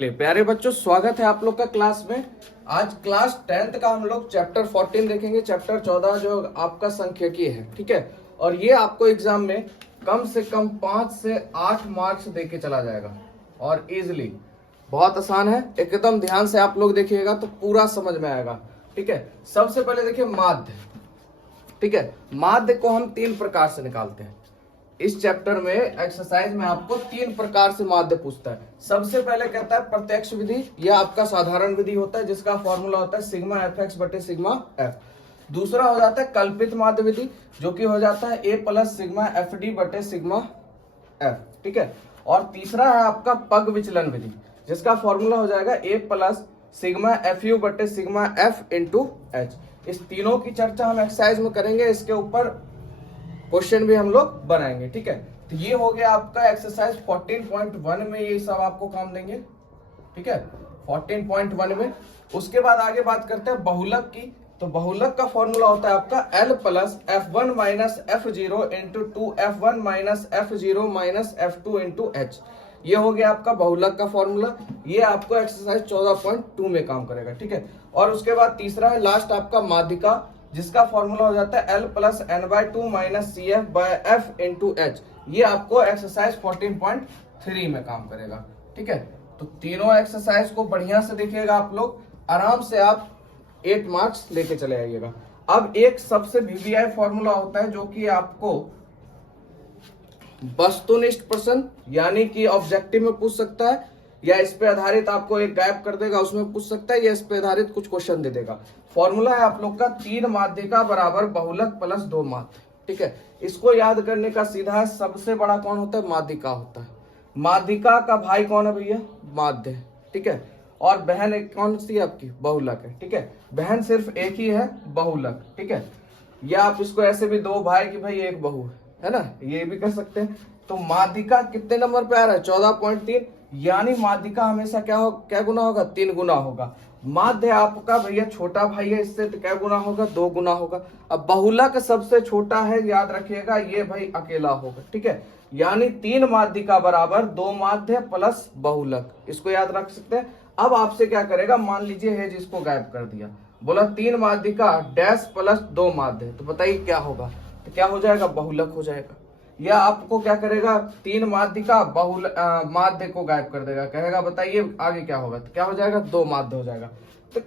प्यारे बच्चों, स्वागत है आप लोग का क्लास में। आज क्लास 10th का हम लोग चैप्टर 14 देखेंगे। चैप्टर 14 जो आपका सांख्यिकी है, ठीक है। और ये आपको एग्जाम में कम से कम 5 से 8 मार्क्स देके चला जाएगा और इजिली, बहुत आसान है। एकदम ध्यान से आप लोग देखिएगा तो पूरा समझ में आएगा, ठीक है। सबसे पहले देखिए माध्य, ठीक है। माध्य को हम 3 प्रकार से निकालते हैं। इस चैप्टर में एक्सरसाइज में आपको 3 प्रकार से माध्य पूछता है। सबसे पहले कहता है प्रत्यक्ष विधि, यह आपका साधारण विधि होता है जिसका फॉर्मूला होता है सिग्मा एफ एक्स बटे सिग्मा एफ। दूसरा हो जाता है कल्पित माध्य विधि, जो कि हो जाता है ए प्लस सिग्मा एफ डी बटे सिग्मा एफ, ठीक है। और तीसरा है आपका पग विचलन विधि, जिसका फॉर्मूला हो जाएगा ए प्लस सिग्मा एफ यू बटे सिग्मा एफ इंटू एच। इस तीनों की चर्चा हम एक्सरसाइज में करेंगे, इसके ऊपर क्वेश्चन भी हम लोग बनाएंगे, ठीक है। तो ये हो गया आपका एक्सरसाइज 14.1 में, ये सब आपको काम देंगे, ठीक है, 14.1 में। उसके बाद आगे बात करते हैं बहुलक की। तो बहुलक का फॉर्मूला होता है आपका L plus F1 minus F0 into 2F1 minus F0 minus F2 into H। ये हो गया आपका बहुलक का फॉर्मूला। ये आपको एक्सरसाइज 14.2 में काम करेगा, ठीक है। और उसके बाद तीसरा है लास्ट आपका माध्यिका, जिसका फॉर्मूला हो जाता है L plus N/2 minus CF by F into H। ये आपको एक्सरसाइज 14.3 में काम करेगा, ठीक है। तो तीनों एक्सरसाइज को बढ़िया से देखिएगा आप लोग, आराम से आप 8 मार्क्स लेके चले आइएगा। अब एक सबसे VVI फॉर्मूला होता है जो कि आपको वस्तुनिष्ठ प्रश्न यानी कि ऑब्जेक्टिव में पूछ सकता है, या इस पे आधारित आपको एक गायब कर देगा उसमें पूछ सकता है, या इस पे आधारित कुछ क्वेश्चन दे देगा। फॉर्मूला है आप लोग का 3 माध्यिका बराबर बहुलक प्लस 2 माध्य, ठीक है। इसको याद करने का सीधा है, सबसे बड़ा कौन होता है? माध्यिका होता है। माध्यिका का भाई कौन है भैया? माध्य, ठीक है। और बहन एक कौन सी है आपकी? बहुलक है, ठीक है। बहन सिर्फ एक ही है, बहुलक, ठीक है। या आप इसको ऐसे भी 2 भाई की भाई एक बहू है ना, ये भी कर सकते हैं। तो माध्यिका कितने नंबर पे आ रहा है? 14.3, यानी माध्यिका हमेशा क्या गुना होगा? 3 गुना होगा। माध्य आपका भैया छोटा भाई है, इससे तो क्या गुना होगा? 2 गुना होगा। अब बहुलक सबसे छोटा है, याद रखिएगा, ये भाई अकेला होगा, ठीक है। यानी 3 माध्यिका बराबर 2 माध्य प्लस बहुलक, इसको याद रख सकते हैं। अब आपसे क्या करेगा? मान लीजिए है जिसको गायब कर दिया, बोला 3 माध्यिका डैश प्लस 2 माध्य, तो बताइए क्या होगा? तो क्या हो जाएगा? बहुलक हो जाएगा। या आपको क्या करेगा? 3 माध्यिका माध्य को गायब कर देगा, कहेगा बताइए आगे क्या होगा? तो क्या हो जाएगा? 2 माध्य हो जाएगा। तो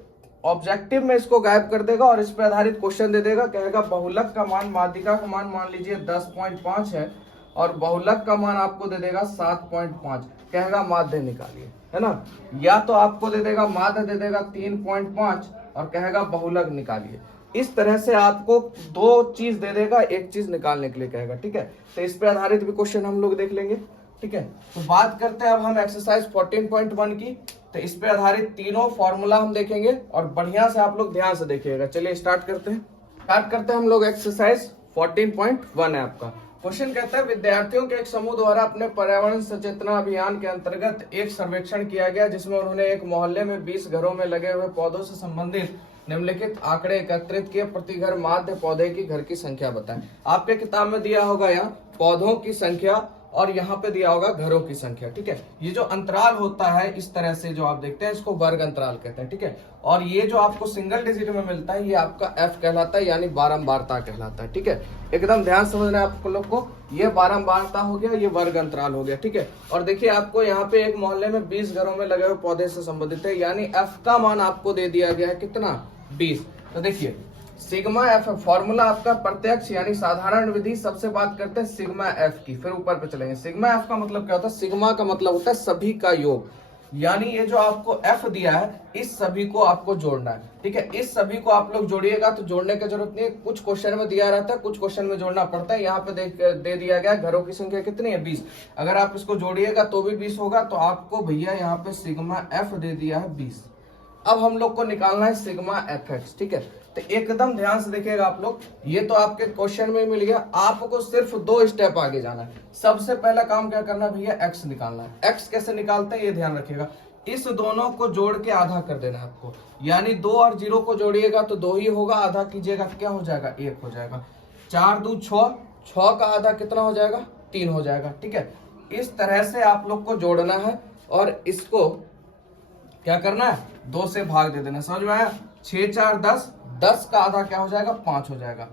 ऑब्जेक्टिव में इसको गायब कर देगा और इस पे आधारित क्वेश्चन दे देगा, कहेगा बहुलक का मान, माध्यिका का मान मान लीजिए 10.5 है और बहुलक का मान आपको दे देगा 7.5, कहेगा माध्य निकालिए, है ना। या तो आपको दे देगा माध्य दे देगा 3.5 और कहेगा बहुलक निकालिए। इस तरह से आपको 2 चीज दे देगा, एक चीज निकालने के लिए कहेगा, ठीक है। तो इस पे आधारित भी क्वेश्चन हम लोग देख लेंगे, ठीक है। तो बात करते हैं अब हम एक्सरसाइज 14.1 की। तो इस पे आधारित तीनों फॉर्मूला हम देखेंगे और बढ़िया से आप लोग ध्यान से देखिएगा। चलिए स्टार्ट करते हैं हम लोग। एक्सरसाइज 14.1 है आपका। क्वेश्चन कहता है विद्यार्थियों के एक समूह द्वारा अपने पर्यावरण सचेतना अभियान के अंतर्गत एक सर्वेक्षण किया गया, जिसमें उन्होंने एक मोहल्ले में 20 घरों में लगे हुए पौधों से संबंधित निम्नलिखित आंकड़े एकत्रित किए। प्रति घर माध्य पौधे की घर की संख्या बताएं। आपके किताब में दिया होगा यहाँ पौधों की संख्या और यहाँ पे दिया होगा घरों की संख्या, ठीक है। ये जो अंतराल होता है इस तरह से जो आप देखते हैं, इसको वर्ग अंतराल कहते हैं, ठीक है। और ये जो आपको सिंगल डिजिट में मिलता है, ये आपका एफ कहलाता है, यानी बारंबारता कहलाता है, ठीक है। एकदम ध्यान समझना है आप लोग को, ये बारंबारता हो गया, ये वर्ग अंतराल हो गया, ठीक है। और देखिए आपको यहाँ पे एक मोहल्ले में 20 घरों में लगे हुए पौधे से संबंधित है, यानी एफ का मान आपको दे दिया गया है कितना? 20। तो देखिए सिग्मा एफ, फॉर्मूला आपका प्रत्यक्ष यानी साधारण विधि। सबसे बात करते हैं सिग्मा एफ की, फिर ऊपर पे चलेंगे। सिग्मा एफ का मतलब क्या होता है? सिग्मा का मतलब होता है सभी का योग, यानी ये जो आपको एफ दिया है इस सभी को आपको जोड़ना है, ठीक है। इस सभी को आप लोग जोड़िएगा, तो जोड़ने की जरूरत नहीं है, कुछ क्वेश्चन में दिया रहता है, कुछ क्वेश्चन में जोड़ना पड़ता है। यहाँ पे दे दिया गया घरों की संख्या कितनी है? 20। अगर आप इसको जोड़िएगा तो भी 20 होगा, तो आपको भैया यहाँ पे सिग्मा एफ दे दिया है 20। अब हम लोग को निकालना है सिग्मा एफ एक्स, ठीक है। तो एकदम ध्यान से देखिएगा आप लोग, ये तो आपके क्वेश्चन में मिल गया, आपको सिर्फ 2 स्टेप आगे जाना है। सबसे पहला काम क्या करना है भैया? एक्स निकालना है। एक्स कैसे निकालते हैं ये ध्यान रखिएगा। इस दोनों को जोड़ के आधा कर देना है आपको, यानी 2 और 0 को जोड़िएगा तो 2 ही होगा, आधा कीजिएगा क्या हो जाएगा? 1 हो जाएगा। 4 2 6, 6 का आधा कितना हो जाएगा? 3 हो जाएगा, ठीक है। इस तरह से आप लोग को जोड़ना है और इसको क्या करना है, 2 से भाग दे देना। समझ में आया? 6 4 10, 10 का आधा क्या हो जाएगा, 5 हो जाएगा।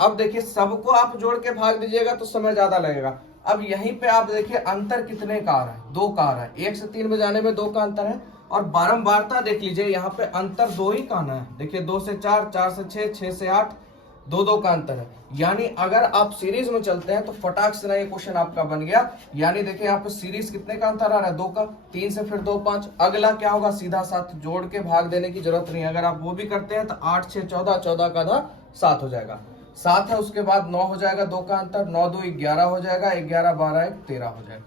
अब देखिए सबको आप जोड़ के भाग दीजिएगा तो समय ज्यादा लगेगा। अब यहीं पे आप देखिए अंतर कितने का आ रहा है, 2 का आ रहा है। 1 से 3 में जाने में 2 का अंतर है, और बारंबारता देख लीजिए यहाँ पे अंतर 2 ही का आना है। देखिए 2 से 4, 4 से 6, 6 से 8, 2 का अंतर है। यानी अगर आप सीरीज में चलते हैं तो फटाक से ना ये क्वेश्चन आपका बन गया। यानी देखिए यहाँ पे सीरीज कितने का अंतर आ रहा है, 2 का। 3 से फिर 2 5, अगला क्या होगा, सीधा 7, जोड़ के भाग देने की जरूरत नहीं है। अगर आप वो भी करते हैं तो 8 6 14, 14 का आधा 7 हो जाएगा। 7 है, उसके बाद 9 हो जाएगा, 2 का अंतर, 9 2 11 हो जाएगा, 11 12 1 13 हो जाएगा।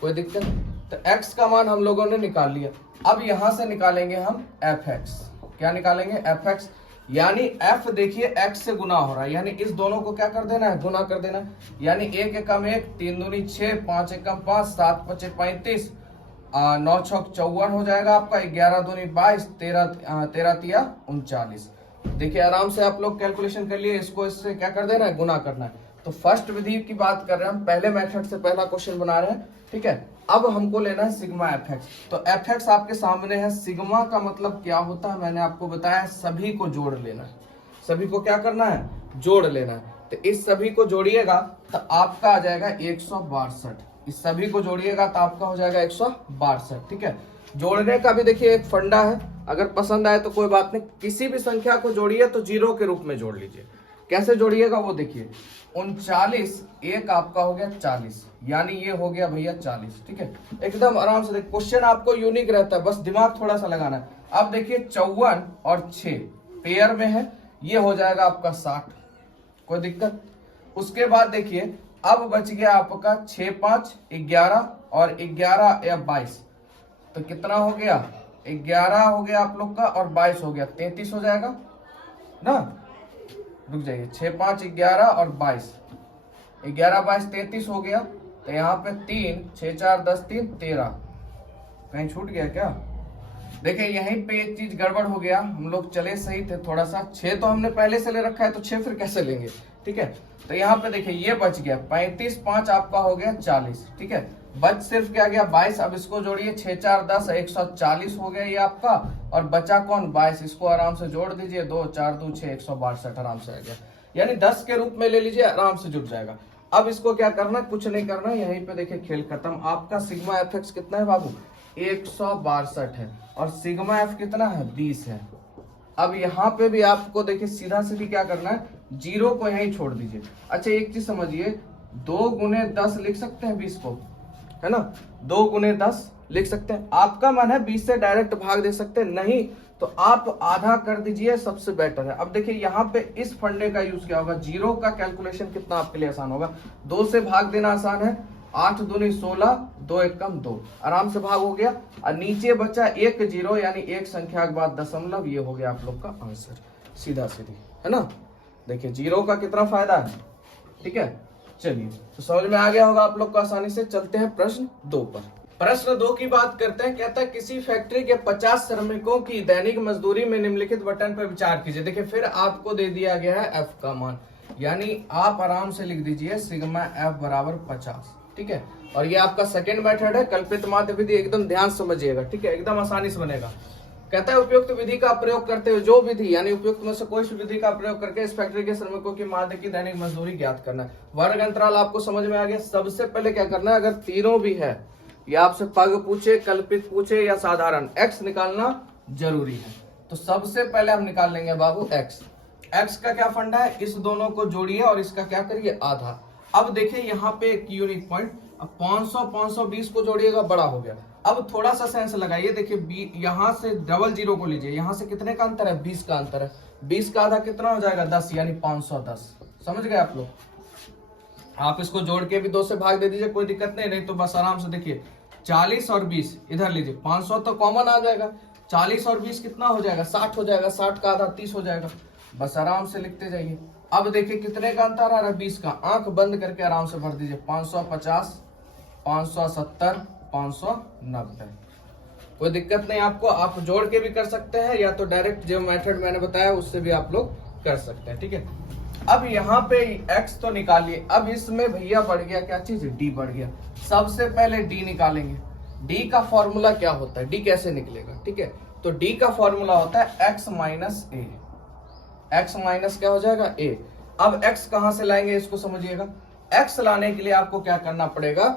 कोई दिक्कत? तो x का मान हम लोगों ने निकाल लिया। अब यहां से निकालेंगे हम fx। क्या निकालेंगे, fx। यानी f देखिए x से गुना हो रहा है, यानी इस दोनों को क्या कर देना है, गुना कर देना है। यानी 1 एकम 1, 3 दूनी 6, 5 एकम 5, 7 5 35, 9 6 54 हो जाएगा आपका, 11 दूनी 22, 13 तिया 39। देखिए आराम से आप लोग कैलकुलेशन कर लिए, इसको इससे क्या कर देना है, गुना करना है। तो फर्स्ट विधि की बात कर रहे हैं हम, पहले मेथड से पहला क्वेश्चन बना रहे हैं, ठीक है। अब हमको लेना है सिग्मा fx। तो fx आपके सामने है। सिग्मा का मतलब क्या होता है, मैंने आपको बताया, सभी को जोड़ लेना है। सभी को क्या करना है, जोड़ लेना है। तो इस सभी को जोड़िएगा तो आपका आ जाएगा 162। इस सभी को जोड़िएगा तो आपका हो जाएगा 162, ठीक है। जोड़ने का भी देखिए एक फंडा है, अगर पसंद आए तो कोई बात नहीं, किसी भी संख्या को जोड़िए तो 0 के रूप में जोड़ लीजिए। कैसे जोड़िएगा वो देखिए, 39 1 आपका हो गया 40, यानी ये हो गया भैया 40, ठीक है। एकदम आराम से देखिए, क्वेश्चन आपको यूनिक रहता है, बस दिमाग थोड़ा सा लगाना है। अब देखिए 54 और 6 पेयर में है, ये हो जाएगा आपका 60। कोई दिक्कत? उसके बाद देखिए अब बच गया आपका 6 5 11 और 11 या 22, तो कितना हो गया, 11 हो गया आप लोग का, और 22 हो गया, 33 हो जाएगा ना। रुक जाइए, 6 5 11 और 22, 11 22 33 हो गया। तो यहाँ पे 3 6 4 10 3 13, कहीं छूट गया क्या? देखिए यहीं पे एक चीज गड़बड़ हो गया, हम लोग चले सही थे थोड़ा सा। 6 तो हमने पहले से ले रखा है, तो 6 फिर कैसे लेंगे, ठीक है। तो यहाँ पे देखिए ये बच गया 35 5 आपका हो गया 40, ठीक है। बच सिर्फ क्या गया 22। अब इसको जोड़िए, 6 4 10 140 हो गया ये आपका, और बचा कौन, 22। इसको आराम से जोड़ दीजिए, 2 4 2 6 162 आराम से आ गया। यानी 10 के रूप में ले लीजिए, आराम से जुट जाएगा। अब इसको क्या करना, कुछ नहीं करना, यहीं पे देखिए खेल खत्म। आपका सिग्मा fx कितना है बाबू, 162 है, और सिग्मा f कितना है, 20 है। अब यहाँ पे भी आपको देखिए सीधा सीधी क्या करना है, 0 को यहीं छोड़ दीजिए। अच्छा एक चीज समझिए, 2 गुने 10 लिख सकते हैं 20 को, है ना। 2 गुने 10 लिख सकते हैं। आपका मन है 20 से डायरेक्ट भाग दे सकते हैं, नहीं तो आप आधा कर दीजिए, सबसे बेटर है। अब देखिए यहाँ पे इस फंडे का यूज क्या होगा, 0 का कैलकुलेशन कितना आपके लिए आसान होगा, 2 से भाग देना आसान है। 8 दूनी 16, 2 एकम 2, आराम से भाग हो गया। और नीचे बचा 1 0, यानी एक संख्या के बाद दशमलव, ये हो गया आप लोग का आंसर, सीधा सीधी, है ना। देखिए 0 का कितना फायदा है, ठीक है। चलिए तो समझ में आ गया होगा आप लोग को आसानी से। चलते हैं प्रश्न 2 पर। प्रश्न 2 की बात करते हैं। कहता है किसी फैक्ट्री के 50 श्रमिकों की दैनिक मजदूरी में निम्नलिखित बटन पर विचार कीजिए। देखिए फिर आपको दे दिया गया है f का मान, यानी आप आराम से लिख दीजिए सिग्मा f बराबर 50, ठीक है। और ये आपका सेकेंड मेथड है, कल्पित माध्य विधि, एकदम ध्यान समझिएगा, ठीक है, एकदम आसानी से बनेगा। कहता है उपयुक्त विधि का प्रयोग करते हुए, जो विधि यानी उपयुक्त में से कोई सी विधि का प्रयोग करके इस फैक्ट्री के श्रमिकों की माध्य की दैनिक मजदूरी ज्ञात करना है। वर्ग अंतराल आपको समझ में आ गया। सबसे पहले क्या करना है, अगर तीनों भी है, या आपसे पग पूछे, कल्पित पूछे या साधारण, x निकालना जरूरी है। तो सबसे पहले हम निकाल लेंगे बाबू x। x का क्या फंडा है, इस दोनों को जोड़िए और इसका क्या करिए, आधा। अब देखिए यहाँ पे एक यूनिक पॉइंट, अब 500 520 को जोड़िएगा, बड़ा हो गया। अब थोड़ा सा सेंस लगाइए, देखिए यहाँ से डबल 0 को लीजिए, यहाँ से कितने का अंतर है, 20 का अंतर है। 20 का आधा कितना हो जाएगा, 10, यानी 510। समझ गए आप लोग। आप इसको जोड़ के भी 2 से भाग दे दीजिए, कोई दिक्कत नहीं तो बस आराम से देखिए 40 और 20 इधर लीजिए, 500 तो कॉमन आ जाएगा, 40 और 20 कितना हो जाएगा, 60 हो जाएगा, 60 का आधा 30 हो जाएगा। बस आराम से लिखते जाइए। अब देखिए कितने का अंतर आ रहा है, 20 का। आंख बंद करके आराम से भर दीजिए, 550 570 590। कोई दिक्कत नहीं आपको, आप जोड़ के भी कर सकते हैं, या तो डायरेक्ट जो मेथड मैंने बताया उससे भी आप लोग कर सकते हैं, ठीक है। अब यहाँ पे x तो निकालिए। अब इसमें भैया बढ़ गया क्या चीज, d बढ़ गया। सबसे पहले d निकालेंगे। डी का फॉर्मूला क्या होता है, डी कैसे निकलेगा, ठीक है। तो डी का फॉर्मूला होता है एक्स माइनस ए, एक्स माइनस क्या हो जाएगा ए। अब एक्स कहां से लाएंगे इसको समझिएगा। एक्स लाने के लिए आपको क्या करना पड़ेगा,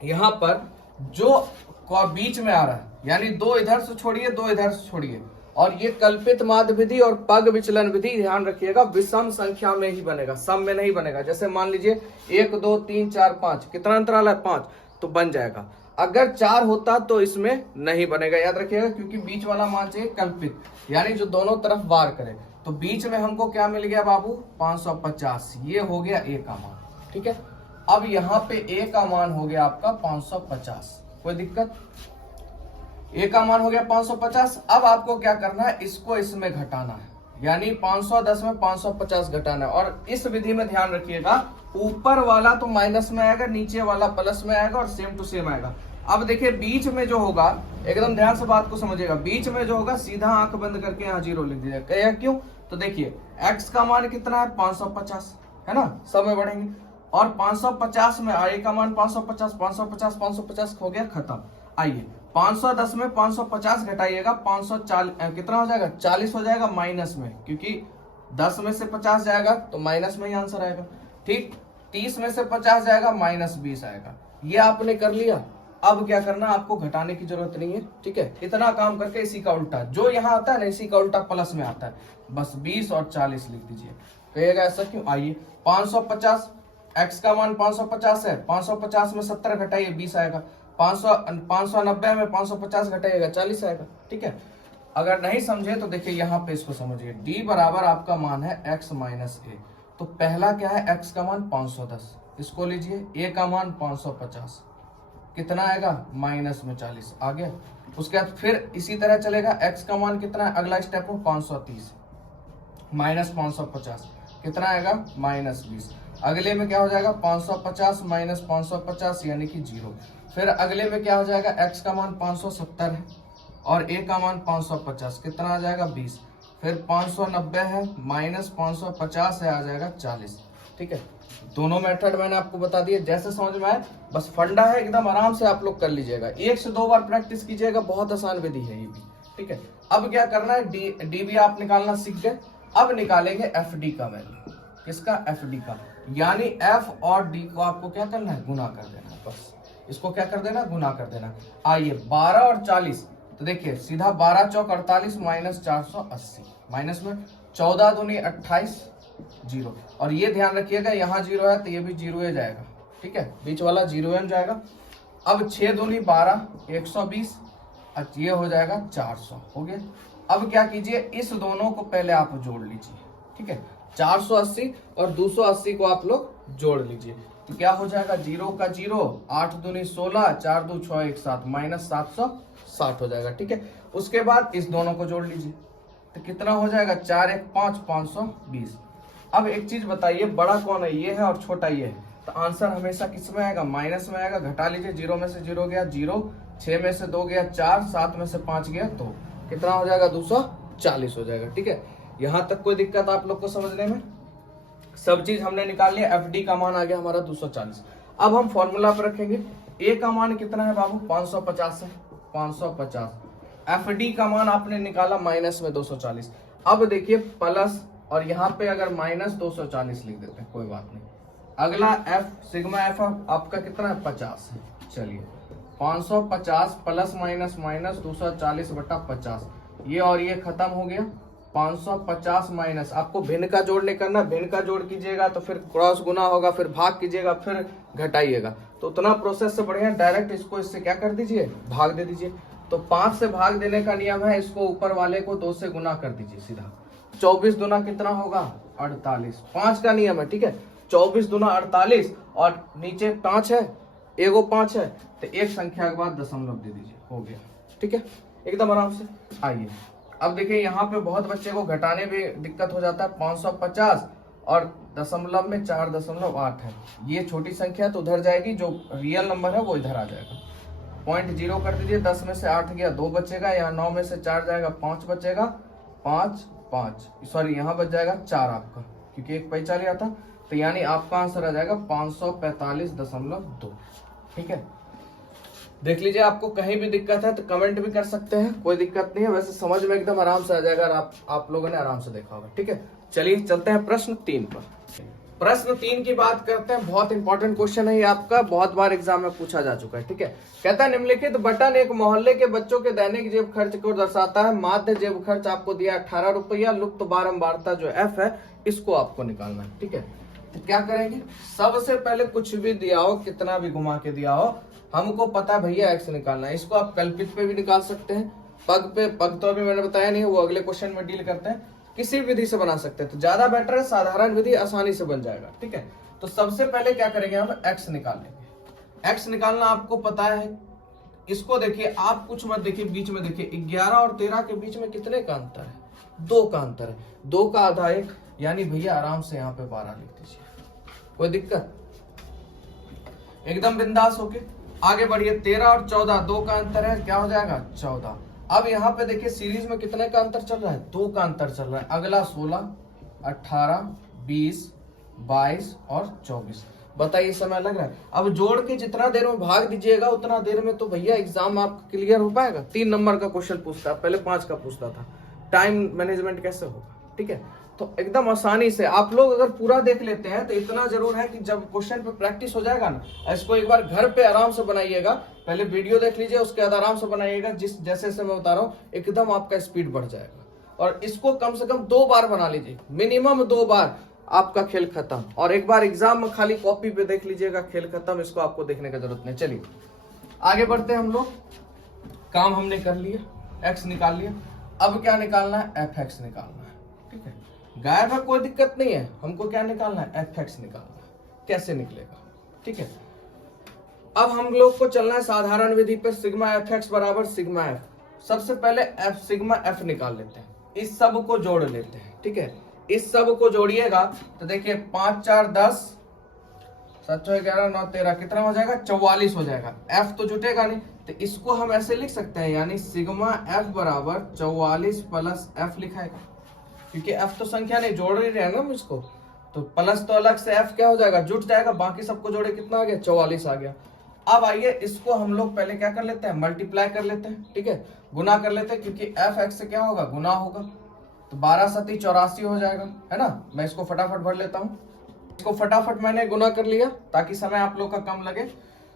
यहां पर जो बीच में आ रहा है, यानी दो इधर से छोड़िए दो इधर से छोड़िए, और ये कल्पित माध्य विधि और पग विचलन विधि, ध्यान रखिएगा विषम संख्या में ही बनेगा, सम में नहीं बनेगा। जैसे मान लीजिए 1 2 3 4 5, कितना अंतराल है 5, तो बन जाएगा। अगर 4 होता तो इसमें नहीं बनेगा, याद रखिएगा, क्योंकि बीच वाला मान चाहिए कल्पित, यानी जो दोनों तरफ वार करे। तो बीच में हमको क्या मिल गया बाबू, 550, ये हो गया ए का मान, ठीक है। अब यहाँ पे ए का मान हो गया आपका 550, कोई दिक्कत, ए का मान हो गया 550। अब आपको क्या करना है, इसको इसमें घटाना है, यानी 510 में 550 घटाना है। और इस विधि में ध्यान रखिएगा, ऊपर वाला तो माइनस में आएगा, नीचे वाला प्लस में आएगा, और सेम टू सेम आएगा। अब देखिए बीच में जो होगा, एकदम ध्यान से बात को समझिएगा, बीच में जो होगा सीधा आंख बंद करके यहाँ 0 लिख दीजिएगा। क्यों, तो देखिए x का मान कितना है 550, है ना, सब में बढ़ेंगे, और 550 में a का मान 550, 550 550 हो गया खत्म। आइए 510 में 550 घटाइएगा, 540 कितना हो जाएगा, 40 हो जाएगा माइनस में, क्योंकि 10 में से 50 जाएगा तो माइनस में ही आंसर आएगा, ठीक। 30 में से 50 जाएगा -20 आएगा। ये आपने कर लिया। अब क्या करना, आपको घटाने की जरूरत नहीं है, ठीक है। इतना काम करके इसी का उल्टा, जो यहाँ आता है ना इसी का उल्टा प्लस में आता है, बस 20 और 40 लिख दीजिए। कहिएगा ऐसा क्यों, आइए 550, x का मान 550 है, 550 में 70 घटाइए 20 आएगा, 590 में 550 घटाइएगा 40 आएगा, ठीक है। अगर नहीं समझे तो देखिए यहाँ पे इसको समझिए, d बराबर आपका मान है x माइनस ए। तो पहला क्या है, x का मान 510, इसको लीजिए, a का मान 550, कितना आएगा माइनस में 40 आ गया। उसके बाद फिर इसी तरह चलेगा, x का मान कितना है, अगला स्टेप हो 530 माइनस 550, कितना आएगा -20। अगले में क्या हो जाएगा 550 माइनस 550 यानी कि 0। फिर अगले में क्या हो जाएगा, x का मान 570 है और a का मान 550, कितना आ जाएगा 20। फिर 590 है माइनस 550 है, आ जाएगा 40, ठीक है। दोनों मेथड मैंने आपको बता दिए, जैसे समझ में आए, बस फंडा है, एकदम आराम से आप लोग कर लीजिएगा, 1 से 2 बार प्रैक्टिस कीजिएगा, बहुत आसान विधि है ये भी, ठीक है। अब क्या करना है, डी भी आप निकालना सीख गए। अब निकालेंगे एफ डी का वैल्यू, किसका, एफ डी का, यानी एफ और डी को आपको क्या करना है, गुना कर देना, बस इसको क्या कर देना, गुना कर देना। आइए 12 और 40, तो देखिए सीधा 12 चौक 48 माइनस 480, माइनस में 14 दूनी 28 0, और ये ध्यान रखिएगा यहाँ 0 है तो ये भी 0 जाएगा, ठीक है, बीच वाला 0 जाएगा। अब 6 दूनी 12 120, ये हो जाएगा 400, हो गया। अब क्या कीजिए, इस दोनों को पहले आप जोड़ लीजिए, ठीक है, 480 और 280 को आप लोग जोड़ लीजिए, तो क्या हो जाएगा, 0 का 0, 8 दूनी 16, 4 2 6 1 7, माइनस 760 हो जाएगा, ठीक है। उसके बाद इस दोनों को जोड़ लीजिए, तो कितना हो जाएगा, 4 1 5 520। अब एक चीज बताइए, बड़ा कौन है, ये है और छोटा ये है, तो आंसर हमेशा किस में आएगा, माइनस में आएगा। घटा लीजिए, 0 में से 0 गया 0, 6 में से 2 गया 4, 7 में से 5 गया 2, कितना हो जाएगा 240 हो जाएगा, ठीक है। यहाँ तक कोई दिक्कत आप लोग को समझने में, सब चीज हमने निकाल लिया, एफ डी का मान आ गया हमारा 240। अब हम फॉर्मूला पर रखेंगे, ए का मान कितना है बाबू, 550 है, 550, एफ डी का मान आपने निकाला माइनस में 240। अब देखिए प्लस, और यहाँ पे अगर माइनस 240 लिख देते हैं, कोई बात नहीं। अगला एफ, सिग्मा एफ आपका कितना है 50 है, चलिए 550 प्लस माइनस माइनस 240 बटा 50, ये और ये खत्म हो गया। 550 माइनस, आपको भिन्न का जोड़ नहीं करना, भिन्न का जोड़ कीजिएगा तो फिर क्रॉस गुना होगा, फिर भाग कीजिएगा, फिर घटाइएगा, तो उतना प्रोसेस से बढ़िया डायरेक्ट इसको इससे क्या कर दीजिए, भाग दे दीजिए। तो 5 से भाग देने का नियम है, इसको ऊपर वाले को 2 से गुना कर दीजिए सीधा। 24 दुना कितना होगा 48, 5 का नियम है, ठीक है। 24 दुना 48 और नीचे 5 है, एगो 5 है, तो एक संख्या के बाद दशमलव दे दीजिए, हो गया, ठीक है, एकदम आराम से। आइए अब देखिए, यहाँ पे बहुत बच्चे को घटाने में दिक्कत हो जाता है, 550 और दशमलव में 4.8 है, ये छोटी संख्या तो उधर जाएगी, जो रियल नंबर है वो इधर आ जाएगा। 0.0 कर दीजिए, 10 में से 8 गया 2 बचेगा, यहाँ 9 में से 4 जाएगा 5 बचेगा, 5 5 सॉरी यहाँ बच जाएगा 4 आपका, क्योंकि एक पैसा लिया था, तो यानी आपका आंसर आ जाएगा 545.2, ठीक है। देख लीजिए, आपको कहीं भी दिक्कत है तो कमेंट भी कर सकते हैं, कोई दिक्कत नहीं है। वैसे समझ में एकदम आराम से आ जाएगा, आप लोगों ने आराम से देखा होगा। ठीक है, चलिए चलते हैं प्रश्न 3 पर। प्रश्न 3 की बात करते हैं। बहुत इंपॉर्टेंट क्वेश्चन है ये, आपका बहुत बार एग्जाम में पूछा जा चुका है। ठीक है, कहता है निम्नलिखित बटन एक मोहल्ले के बच्चों के दैनिक जेब खर्च को दर्शाता है। माध्य जेब खर्च आपको दिया 18 रुपया। लुप्त बारंबारता जो एफ है इसको आपको निकालना है। ठीक है, तो क्या करेंगे, सबसे पहले कुछ भी दिया हो, कितना भी घुमा के दिया हो, हमको पता भैया एक्स निकालना है। इसको आप कल्पित पे भी निकाल सकते हैं, पग तो अभी मैंने बताया नहीं है, वो अगले क्वेश्चन में डील करते हैं। किसी विधि से बना सकते हैं तो ज्यादा बेटर है, साधारण विधि आसानी से बन जाएगा। ठीक है, तो सबसे पहले क्या करेंगे, हम एक्स निकाल लेंगे। एक्स निकालना आपको पता है। इसको देखिए, आप कुछ मत देखिए, बीच में देखिए 11 और 13 के बीच में कितने का अंतर है, 2 का अंतर है। 2 का आधा 1, यानी भैया आराम से यहाँ पे 12 लिख दीजिए, कोई दिक्कत, एकदम बिंदास होके आगे बढ़िए। 13 और 14 2 का अंतर है, क्या हो जाएगा 14। अब यहाँ पे देखिए सीरीज में कितने का अंतर चल रहा है, 2 का अंतर चल रहा है। अगला 16, 18, 20, 22 और 24। बताइए समय लग रहा है। अब जोड़ के जितना देर में भाग दीजिएगा उतना देर में तो भैया एग्जाम आपका क्लियर हो पाएगा। 3 नंबर का क्वेश्चन पूछता है, पहले 5 का पूछता था। टाइम मैनेजमेंट कैसे होगा। ठीक है, तो एकदम आसानी से आप लोग अगर पूरा देख लेते हैं तो इतना जरूर है कि जब क्वेश्चन पे प्रैक्टिस हो जाएगा ना, इसको एक बार घर पे आराम से बनाइएगा। पहले वीडियो देख लीजिए, उसके बाद आराम से बनाइएगा। जैसे मैं बता रहा हूँ, एकदम आपका स्पीड बढ़ जाएगा। और इसको कम से कम 2 बार बना लीजिए, मिनिमम 2 बार, आपका खेल खत्म। और एक बार एग्जाम में खाली कॉपी पे देख लीजिएगा, खेल खत्म। इसको आपको देखने की जरूरत नहीं। चलिए आगे बढ़ते हैं हम लोग। काम हमने कर लिया, एक्स निकाल लिया। अब क्या निकालना है, एफ एक्स निकालना है। ठीक है, गायब है कोई दिक्कत नहीं है, हमको क्या निकालना है, एफ एक्स निकालना है। कैसे निकलेगा, ठीक है। अब हम लोग को चलना है साधारण विधि पे, सिग्मा एफ एक्स बराबर सिग्मा एफ। सबसे पहले एफ सिग्मा एफ निकाल लेते हैं, इस सब को जोड़ लेते हैं। ठीक है, इस सब को जोड़िएगा तो देखिए 5 4 10, 7 11 9 13, कितना हो जाएगा, 44 हो जाएगा। एफ तो जुटेगा नहीं, तो इसको हम ऐसे लिख सकते हैं, यानी सिग्मा एफ बराबर 44 प्लस एफ लिखाएगा, क्योंकि एफ तो संख्या नहीं, जोड़ ही रहे हैं ना इसको, तो प्लस तो अलग से एफ क्या हो जाएगा, जुट जाएगा। बाकी सबको जोड़े कितना आ गया, 44 आ गया। अब आइए इसको हम लोग पहले क्या कर लेते हैं, मल्टीप्लाई कर लेते हैं। ठीक है, गुना कर लेते हैं, क्योंकि एफ एक्स से क्या होगा, गुना होगा। तो 12 7 84 हो जाएगा, है ना। मैं इसको फटाफट भर लेता हूँ। इसको फटाफट मैंने गुना कर लिया ताकि समय आप लोग का कम लगे।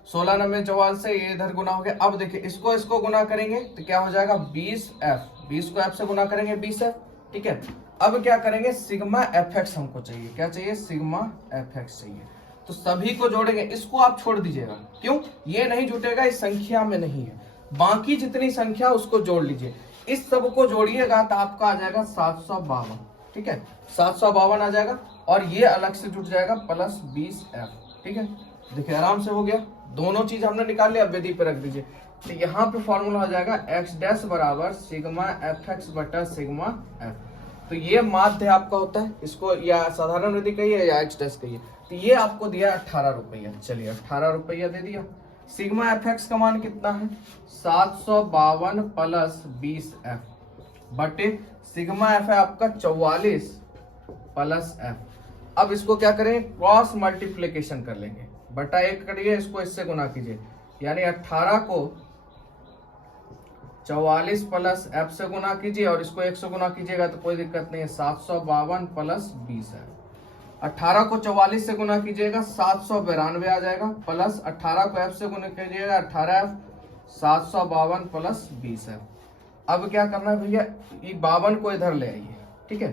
16 9 44 से ये इधर गुना हो गया। अब देखिए इसको गुना करेंगे तो क्या हो जाएगा, 20 एफ। 20 को एफ से गुना करेंगे, 20 एफ। ठीक है, अब क्या करेंगे, सिग्मा एफ एक्स हमको चाहिए। क्या चाहिए, सिग्मा एफ एक्स चाहिए। तो सभी को जोड़ेंगे, इसको आप छोड़ दीजिएगा, क्यों, ये नहीं जुटेगा, इस संख्या में नहीं है। बाकी जितनी संख्या उसको जोड़ लीजिए। इस सब को जोड़िएगा तो आपका आ जाएगा 752। ठीक है, 752 आ जाएगा, और ये अलग से जुट जाएगा प्लस 20 एफ। ठीक है, देखिए आराम से हो गया, दोनों चीज हमने निकाल लिया। अब विधि पे रख दीजिए, तो यहाँ पे फॉर्मूला हो जाएगा एक्स डैश बराबर सिग्मा एफ एक्स बटा सिग्मा एफ। तो ये माध्य आपका होता है, इसको या साधारण विधि कहिए या एक्स डैश कहिए। तो ये आपको दिया 18 रुपया। चलिए 18 रुपया दे दिया। सिग्मा एफ एक्स का मान कितना है, 752 प्लस 20 एफ बटे सिग्मा एफ है आपका 44 प्लस एफ। अब इसको क्या करें, क्रॉस मल्टीप्लीकेशन कर लेंगे, बटा 1 करिए, इसको इससे गुना कीजिए, यानी 18 को 44 प्लस एफ से गुना कीजिए, और इसको 1 से गुना कीजिएगा तो कोई दिक्कत नहीं है। 752 प्लस 20 है। 18 को 44 से गुना कीजिएगा, 792 आ जाएगा, प्लस 18 को एफ से गुना कीजिएगा, 18 एफ, 752 प्लस 20 है। अब क्या करना है भैया, ये 52 को इधर ले आइए। ठीक है,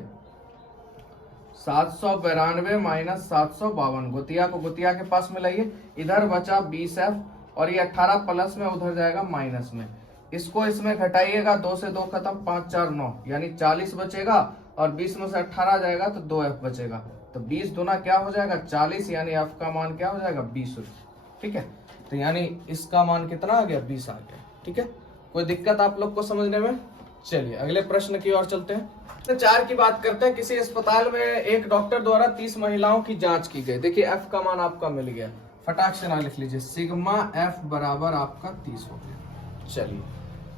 792 माइनस 752, गुतिया को गुतिया के पास में लाइए, इधर बचा 20 एफ, और ये 18 प्लस में उधर जाएगा माइनस में। इसको इसमें घटाइएगा, 2 से 2 खत्म, 5 4 9, यानी 40 बचेगा, और 20 में से 18 जाएगा तो 2 एफ बचेगा। तो 20 दूना क्या हो जाएगा, 40, यानी एफ का मान क्या हो जाएगा, 20। ठीक है, तो यानी इसका मान कितना आ गया, 20 आ गया। ठीक है, कोई दिक्कत आप लोग को समझने में। चलिए अगले प्रश्न की ओर चलते हैं। तो 4 की बात करते हैं। किसी अस्पताल में एक डॉक्टर द्वारा 30 महिलाओं की जांच की गई। देखिए एफ का मान आपका मिल गया, फटाक से ना लिख लीजिए, सिग्मा एफ बराबर आपका 30 हो गया। चलिए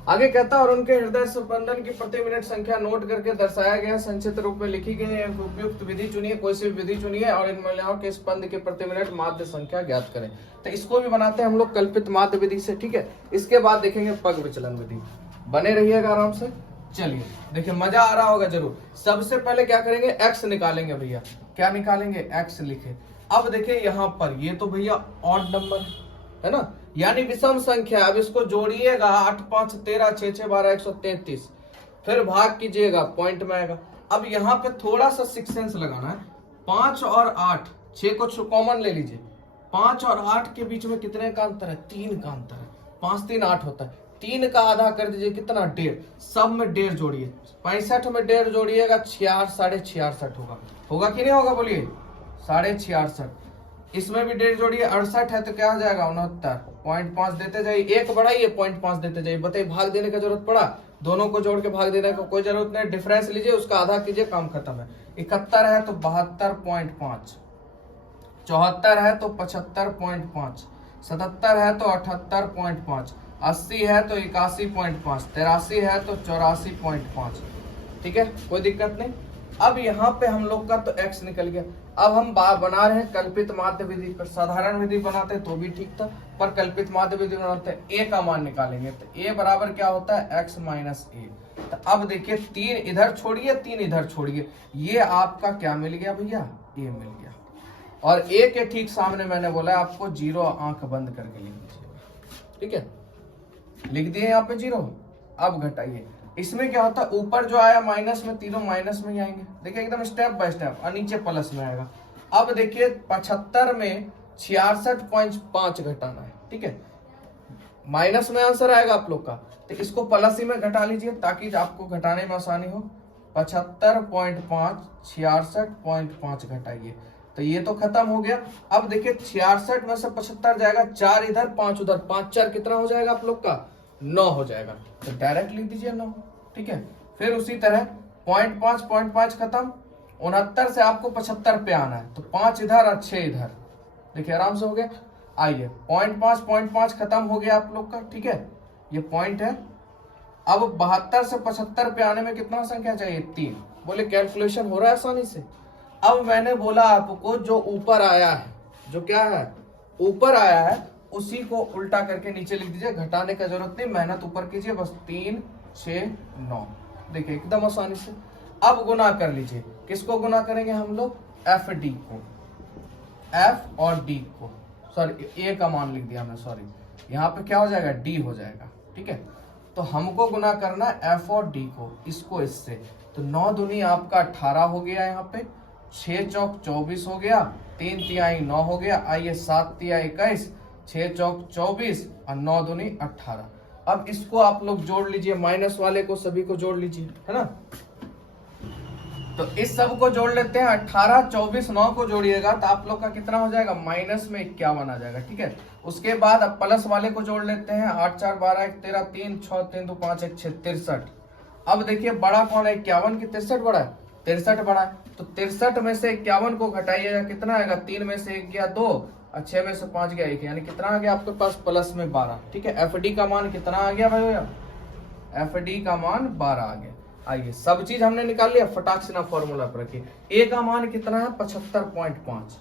आगे कहता है और उनके हृदय स्पंदन की प्रति मिनट संख्या नोट करके दर्शाया गया संक्षिप्त रूप में लिखी गई है। उपयुक्त विधि चुनिए, कोई सी भी विधि चुनिए और इन महिलाओं के स्पंद के प्रति मिनट माध्य संख्या ज्ञात करें। तो इसको भी बनाते हैं हम लोग कल्पित माध्य विधि से, ठीक है। इसके बाद देखेंगे पग विचलन विधि। बने रहिएगा आराम से। चलिए देखिए, मजा आ रहा होगा जरूर। सबसे पहले क्या करेंगे, एक्स निकालेंगे भैया। क्या निकालेंगे, एक्स लिखे। अब देखिए यहाँ पर ये तो भैया ऑड नंबर है ना, यानी विषम संख्या। अब इसको जोड़िएगा, 8 5 13 6 6 12 133, फिर भाग कीजिएगा, पॉइंट में आएगा। अब यहाँ पे थोड़ा सा सिक्स सेंस लगाना है। 5 और 8, 6 को कॉमन ले लीजिए। 5 और 8 के बीच में कितने का अंतर है, 3 का अंतर है। 5 3 8 होता है। 3 का आधा कर दीजिए, कितना, 1.5। सब में 1.5 जोड़िए, 65 में 1.5 जोड़िएगा, 66.5 होगा कि नहीं होगा, बोलिए 66.5। इसमें भी 1.5 जोड़िए, 68 है तो क्या हो जाएगा, 69। 0.5 देते जाइए, एक बढ़ाइए 0.5 देते जाइए। बताइए भाग देने का जरूरत पड़ा, दोनों को जोड़ के भाग देने का कोई जरूरत नहीं। डिफरेंस लीजिए, उसका आधा कीजिए, काम खत्म है। 71 है तो 72.5, 74 है तो 75.5, 77 है तो 78.5, 80 है तो 81.5, 83 है तो 84.5। ठीक है, कोई दिक्कत नहीं। अब यहाँ पे हम लोग का तो x निकल गया। अब हम बना रहे हैं कल्पित माध्य विधि पर। साधारण विधि बनाते तो भी ठीक था, पर कल्पित माध्य विधि बनाते हैं। a का मान निकालेंगे तो a बराबर क्या होता है, x माइनस a। तो अब देखिए 3 इधर छोड़िए, 3 इधर छोड़िए, ये आपका क्या मिल गया भैया, a मिल गया। और a के ठीक सामने मैंने बोला आपको 0 आंख बंद करके लिख दीजिएगा। ठीक है, लिख दिए यहाँ पे 0। अब घटाइए, इसमें क्या होता है, ऊपर जो आया माइनस में, तीनों माइनस में ही आएंगे। देखिए एकदम स्टेप बाय स्टेप, और नीचे प्लस में आएगा। अब देखिए 75 में 66.5 घटाना है। ठीक है, माइनस में आंसर आएगा आप लोग का, तो इसको प्लस ही में घटा लीजिए ताकि आपको घटाने में आसानी हो। 75.5 66.5 घटाइए, तो ये तो खत्म हो गया। अब देखिए 66 में से 75 जाएगा, 4 इधर 5 उधर, 5 4 कितना हो जाएगा आप लोग का, 9 हो जाएगा। तो डायरेक्ट लिख दीजिए 9। ठीक है, फिर उसी तरह 0.5 खत्म, 69 से आपको 75 पे आना है, तो 5 इधर और 6 इधर। देखिए आराम से हो गया। आइए 0.5 खत्म हो गया आप लोग का। ठीक है, ये पॉइंट है। अब 72 से 75 पे आने में कितना संख्या चाहिए, 3। बोले कैलकुलेशन हो रहा है आसानी से। अब मैंने बोला आपको जो ऊपर आया है, जो क्या है ऊपर आया है, उसी को उल्टा करके नीचे लिख दीजिए। घटाने का जरूरत नहीं, मेहनत ऊपर कीजिए बस। 3 6 9, देखिए एकदम आसानी से। अब गुना कर लीजिए, किसको गुना करेंगे हम लोग, एफ डी को, एफ और डी को। सॉरी, ए का मान लिख दिया हमने, सॉरी। यहाँ पे क्या हो जाएगा, डी हो जाएगा। ठीक है, तो हमको गुना करना है एफ और डी को, इसको इससे। तो 9 दूनी आपका 18 हो गया, यहाँ पे 6 चौक 24 हो गया, 3 तिहाई 9 हो गया। आइए 7 तिहाई 21, 6 चौक 24 और 9 दूनी 18। अब इसको आप लोग जोड़ लीजिए, माइनस वाले को सभी को जोड़ लीजिए, है ना। तो इस सब को जोड़ लेते हैं, 18 24 9 को जोड़िएगा तो आप लोग का कितना हो जाएगा, माइनस में 51 आ जाएगा। ठीक है, उसके बाद अब प्लस वाले को जोड़ लेते हैं, 8 4 12 1 13 3 6 3 2 5 1 6 63। अब देखिए बड़ा कौन है, 51 की 63 बड़ा है, 63 बड़ा है। तो 63 में से 51 को घटाइएगा, कितना आएगा, 3 में से 1 गया 2 और 6 में से 5 गया 1, यानी कितना आ गया आपके पास, प्लस में 12। ठीक है, एफ डी का मान कितना आ गया भाई, एफ डी का मान 12 आ गया। आइए सब चीज हमने निकाल लिया, फटाक से ना फॉर्मूला पर रखिए। ए का मान कितना है, 75.5,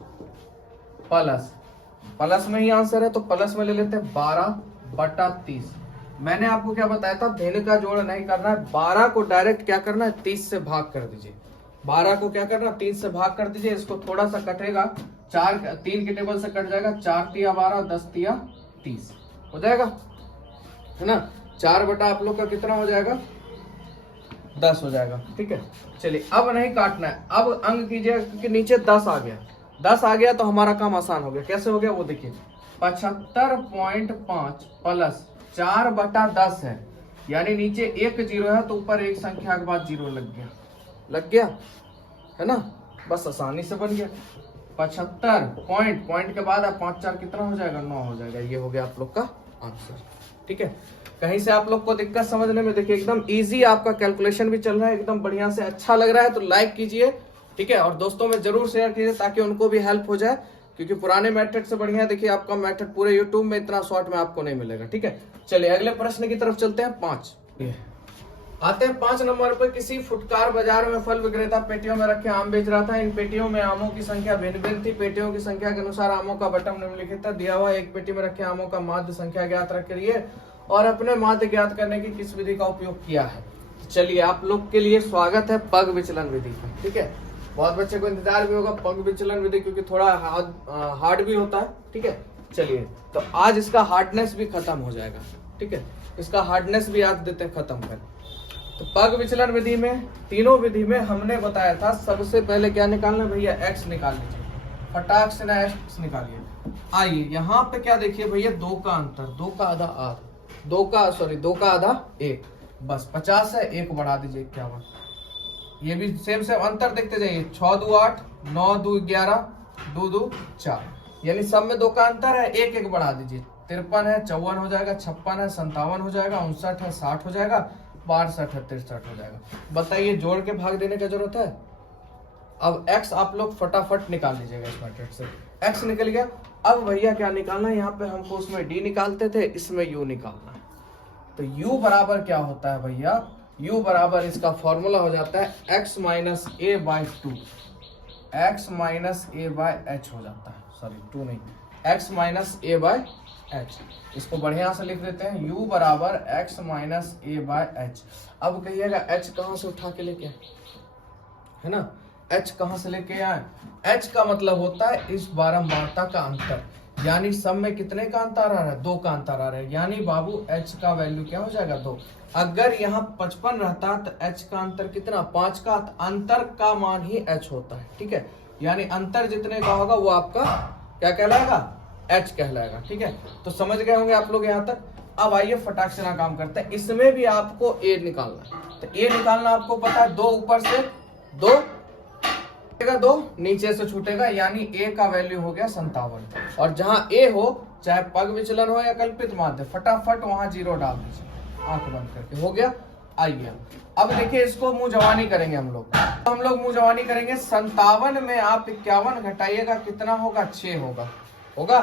प्लस में ही आंसर है तो प्लस में ले लेते हैं 12/30। मैंने आपको क्या बताया था, भिन्न का जोड़ नहीं करना है, 12 को डायरेक्ट क्या करना है, 30 से भाग कर दीजिए। 12 को क्या करना, 30 से भाग कर दीजिए। इसको थोड़ा सा कटेगा, 3 के टेबल से कट जाएगा, 4 तिया 12 10 तिया 30 हो जाएगा, है ना। 4 बटा आप लोग का कितना हो जाएगा, 10 हो जाएगा। ठीक है, चलिए अब नहीं काटना है, अब अंक कीजिए, क्योंकि नीचे 10 आ गया। 10 आ गया तो हमारा काम आसान हो गया। कैसे हो गया वो देखिए, 75.5 प्लस 4/10 है, यानी नीचे 1 0 है तो ऊपर एक संख्या के बाद 0 लग गया, है ना। बस आसानी से बन गया। 75 पॉइंट के बाद अब 5 4 कितना हो जाएगा, 9 हो जाएगा। ये हो गया आप लोग का आंसर। ठीक है, कहीं से आप लोग को दिक्कत समझने में, देखिए एकदम इजी आपका कैलकुलेशन भी चल रहा है, एकदम बढ़िया से। अच्छा लग रहा है तो लाइक कीजिए, ठीक है, और दोस्तों में जरूर शेयर कीजिए ताकि उनको भी हेल्प हो जाए। क्योंकि पुराने मेथड से बढ़िया देखिए आपका मेथड पूरे यूट्यूब में इतना शॉर्ट में आपको नहीं मिलेगा। ठीक है, चलिए अगले प्रश्न की तरफ चलते हैं। 5 आते हैं 5 नंबर पर। किसी फुटकार बाजार में फल विक्रेता पेटियों में रखे आम बेच रहा था। इन पेटियों में आमों की संख्या भिन्न भिन्न थी। पेटियों की संख्या के अनुसार आमों का बटन निम्नलिखित है। दिया हुआ एक पेटी में रखे आमों का माध्य संख्या ज्ञात करिए और अपने माध्य ज्ञात करने की किस विधि का उपयोग किया है। चलिए आप लोग के लिए स्वागत है पग विचलन विधि का। ठीक है, बहुत बच्चे को इंतजार भी होगा पग विचलन विधि, क्योंकि थोड़ा हार्ड भी होता है। ठीक है, चलिए तो आज इसका हार्डनेस भी खत्म हो जाएगा। ठीक है, इसका हार्डनेस भी आज देते हैं खत्म कर। तो पग विचलन विधि में, तीनों विधि में हमने बताया था सबसे पहले क्या निकालना भैया, एक्स निकाल लीजिए, फटाक से ना एक्स निकालिए। आइए यहाँ पे क्या देखिए भैया, 2 का अंतर, 2 का आधा 8, 2 का आधा 1, बस 50 है, 1 बढ़ा दीजिए 51। ये भी सेम अंतर देखते जाइए, 6 2 8, 9 2 11, 2 2 4, यानी सब में 2 का अंतर है, 1 1 बढ़ा दीजिए। 53 है, 54 हो जाएगा, 56 है, 57 हो जाएगा, 59 है, 60 हो जाएगा, 62 है, 63 हो जाएगा। बताइए जोड़ के भाग देने का जरूरत है। अब x आप लोग फटाफट निकाल लीजिएगा इस मैट्रिक्स से। x निकल गया। अब भैया क्या निकालना है, यहाँ पे हमको उसमें d निकालते थे, इसमें u निकालना है। तो u बराबर क्या होता है भैया, u बराबर इसका फॉर्मूला हो जाता है x minus a by 2, x minus a by h हो जाता है, सॉरी 2 नहीं, x minus a by h। इसको बढ़िया से लिख देते हैं, u बराबर x minus a by h। अब कहिएगा h कहाँ से उठा के लेके आए, है ना, h कहाँ से लेके आए। h का मतलब होता है इस बारंबारता का अंतर, यानी सब में कितने का अंतर आ रहा है, 2 का अंतर आ रहा है, यानी बाबू h का वैल्यू क्या हो जाएगा, 2। अगर यहाँ 55 रहता तो h का अंतर कितना, 5 का, अंतर का मान ही h होता है। ठीक है, यानी अंतर जितने का होगा वो आपका क्या कहलाएगा, h कहलाएगा। ठीक है, तो समझ गए होंगे आप लोग यहाँ तक। अब आइए फटाक से ना काम करते हैं, इसमें भी आपको a निकालना है। तो a निकालना आपको पता है, 2 ऊपर से 2 नीचे से छूटेगा, यानी a का वैल्यू हो गया 57। और जहां a हो, चाहे पग विचलन हो या कल्पित माध्य, फटाफट वहां 0 डाल दीजिए, आंख बंद करके, हो गया। आइए अब देखिए इसको मुंह जवानी करेंगे हम लोग। मुंह जवानी करेंगे। 57 में आप 51 घटाइएगा, कितना होगा, 6 होगा।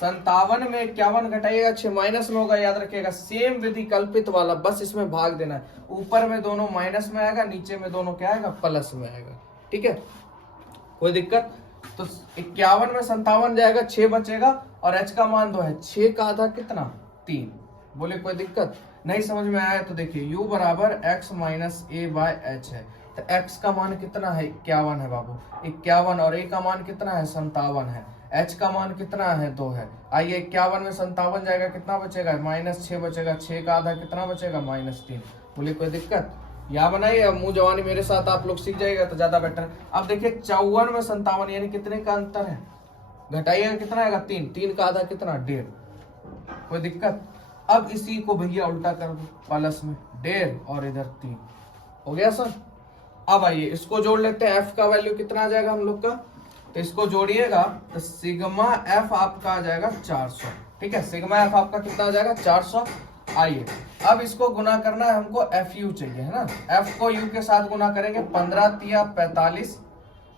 57 में 51 घटाइएगा, 6 माइनस में होगा, याद रखिएगा। सेम विधि कल्पित वाला, बस इसमें भाग देना है। ऊपर में दोनों माइनस में आएगा, नीचे में दोनों क्या आएगा, प्लस में आएगा। ठीक है, कोई दिक्कत। तो 51 में 57 जाएगा, 6 बचेगा, और h का मान 2 है, 6 का आधा कितना, 3। बोले कोई दिक्कत नहीं, समझ में आया तो देखिए, u बराबर x minus a by h है। तो x का मान कितना है, 51 है बाबू, 51, और a का मान कितना है, 57 है, h का मान कितना है, 2 है। आइए 51 में 57 जाएगा, कितना बचेगा, -6 बचेगा, 6 का आधा कितना बचेगा, -3। बोले कोई दिक्कत, यहाँ बनाइए। अब मुंह जवानी मेरे साथ आप लोग सीख जाएगा तो ज्यादा बेटर है। अब देखिए 54 में 57, यानी कितने का अंतर है, घटाइएगा, कितना आएगा, 3 का आधा कितना, 1.5। कोई दिक्कत। अब इसी को भैया उल्टा कर दो, प्लस में 1.5 और इधर 3, हो गया सर। अब आइए इसको जोड़ लेते हैं, f का वैल्यू कितना आ जाएगा हम लोग का, तो इसको जोड़िएगा तो सिग्मा f आपका आ जाएगा 400। ठीक है, सिग्मा f आपका कितना आ जाएगा, 400। आइए अब इसको गुना करना है हमको, FU चाहिए, है ना। f को u के साथ गुना करेंगे, 15 तिया 45,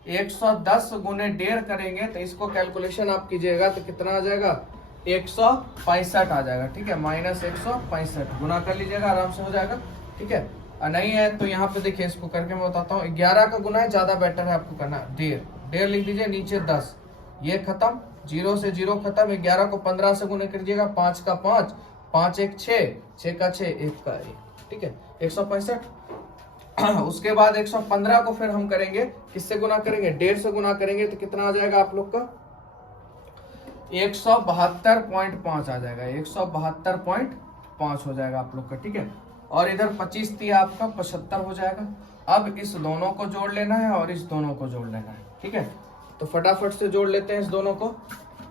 110 गुने 1.5 करेंगे तो इसको कैलकुलेशन आप कीजिएगा तो कितना आ जाएगा, 165 आ जाएगा। ठीक है, -165 गुना कर लीजिएगा, आराम से हो जाएगा। ठीक है, और नहीं है तो यहाँ पे देखिए इसको करके मैं बताता हूँ। 11 का गुना है, ज्यादा बेटर है आपको करना, 1.5 लिख दीजिए, नीचे 10, ये खत्म, 0 से 0 खत्म। 11 को 15 से गुना करिएगा, 5 का 5, 5 1 6, 6 का 6, 1 का 1। ठीक है, 165। उसके बाद 115 को फिर हम करेंगे, किससे गुना करेंगे, 1.5 से गुना करेंगे तो कितना आ जाएगा आप लोग का, 172.5 आ जाएगा, 172.5 हो जाएगा आप लोग का। ठीक है, और इधर 25 दिया आपका 75 हो जाएगा। अब इस दोनों को जोड़ लेना है और इस दोनों को जोड़ लेना है। ठीक है, तो फटाफट से जोड़ लेते हैं इस दोनों को।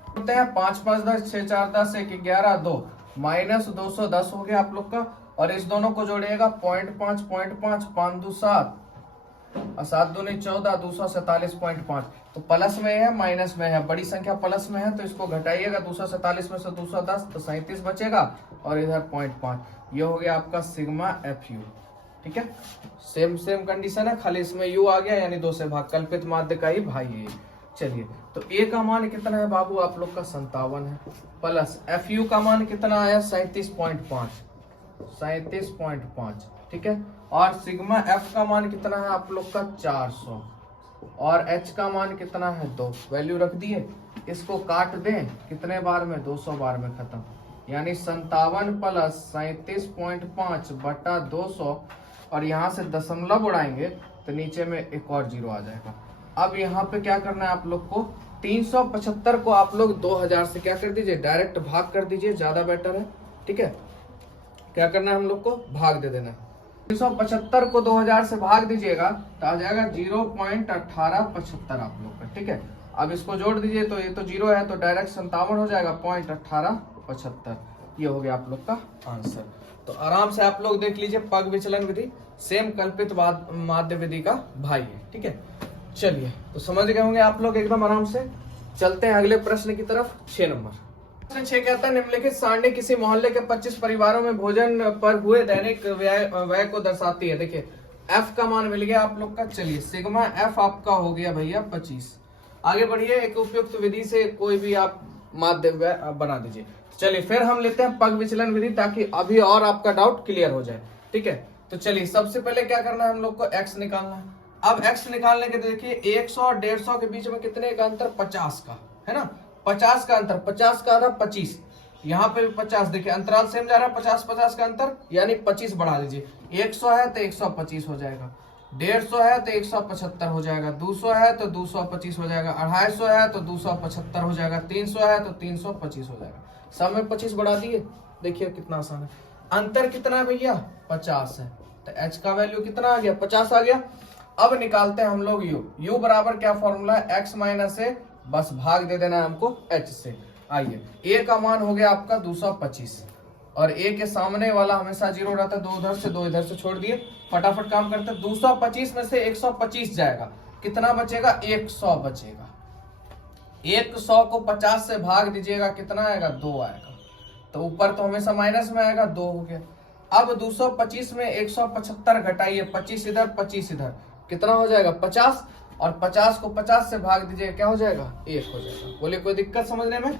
जोड़ते हैं, 5 5 10, 6 4 10, 1 11 2, -210 हो गया आप लोग का। और इस दोनों को जोड़िएगा, 0.5 0.5, 5 2 7, और 7 2 14, 247.5। तो प्लस में है, माइनस में है, बड़ी संख्या प्लस में है तो इसको घटाइएगा, 247 में से 210 तो 37 बचेगा, और इधर 0.5। ये हो गया आपका सिग्मा FU। ठीक है, सेम कंडीशन है, खाली इसमें u आ गया, यानी 2 से भाग, कल्पित माध्य का ही भाई है। चलिए, तो ए का मान कितना है बाबू आप लोग का 57 है, प्लस एफ यू का मान कितना आया 37.5, ठीक है। और सिग्मा एफ का मान कितना है आप लोग का 400, और एच का मान कितना है 2, वैल्यू रख दिए। इसको काट दें कितने बार में, 200 बार में खत्म, यानी 57 प्लस 37.5 बटा 200, और यहाँ से दशमलव उड़ाएंगे तो नीचे में एक और जीरो आ जाएगा। अब यहाँ पे क्या करना है आप लोग को, 375 को आप लोग 2000 से क्या कर दीजिए, डायरेक्ट भाग कर दीजिए, ज्यादा बेटर है, ठीक है। क्या करना है हम लोग को, भाग दे देना है। 375 को 2000 से भाग दीजिएगा तो आ जाएगा 0.1875 आप लोग का, ठीक है। अब इसको जोड़ दीजिए तो ये तो जीरो है तो डायरेक्ट 57 हो जाएगा, 0.1875, ये हो गया आप लोग का आंसर। तो आराम से आप लोग देख लीजिए, पग विचलन विधि सेम कल्पित माध्य विधि का भाई है, ठीक है। चलिए, तो समझ गए होंगे आप लोग एकदम आराम से। चलते हैं अगले प्रश्न की तरफ। 6 नंबर प्रश्न 6 कहता है, निम्नलिखित सारणी किसी मोहल्ले के 25 परिवारों में भोजन पर हुए दैनिक व्यय को दर्शाती है। देखिए एफ का मान मिल गया आप लोग का। चलिए, सिग्मा एफ आपका हो गया भैया 25। आगे बढ़िए, एक उपयुक्त विधि से कोई भी आप माध्य व्यय बना दीजिए। चलिए फिर हम लेते हैं पग विचलन विधि, ताकि अभी और आपका डाउट क्लियर हो जाए, ठीक है। तो चलिए, सबसे पहले क्या करना है हम लोग को, एक्स निकालना है। अब x निकालने के देखिए 100 और 150 के बीच में कितने का अंतर, 50 का है ना, 50 का अंतर, 50 का आधा 25, यहाँ पे भी 50, देखिए अंतराल सेम जा रहा है, 50-50 का अंतर, यानी 25 बढ़ा दीजिए। 100 है तो 125 हो जाएगा, 150 है तो 175 हो जाएगा, 200 है तो 225 हो जाएगा, 250 है तो 275 हो जाएगा, 300 है तो 325 हो जाएगा। सब में 25 बढ़ा दिए, देखिए कितना आसान है। अंतर कितना है भैया, 50 है, तो h का वैल्यू कितना आ गया, 50 आ गया। अब निकालते हैं हम लोग u बराबर क्या फॉर्मूला है, x माइनस a, बस भाग दे देना है हमको h से। आइए, a का मान हो गया आपका 225, और a के सामने वाला हमेशा जीरो रहता है, 2 उधर से 2 इधर से छोड़ दिए, फटाफट काम करते हैं। 225 में से 125 जाएगा, कितना बचेगा, 100 बचेगा। 100 को 50 से भाग दीजिएगा, कितना आएगा, 2 आएगा, तो ऊपर तो हमेशा माइनस में आएगा, 2 हो गया। अब 225 में 175 घटाइए, 25 इधर 25 इधर, कितना हो जाएगा, 50, और 50 को 50 से भाग दीजिए, क्या हो जाएगा, 1 हो जाएगा। बोले कोई दिक्कत समझने में,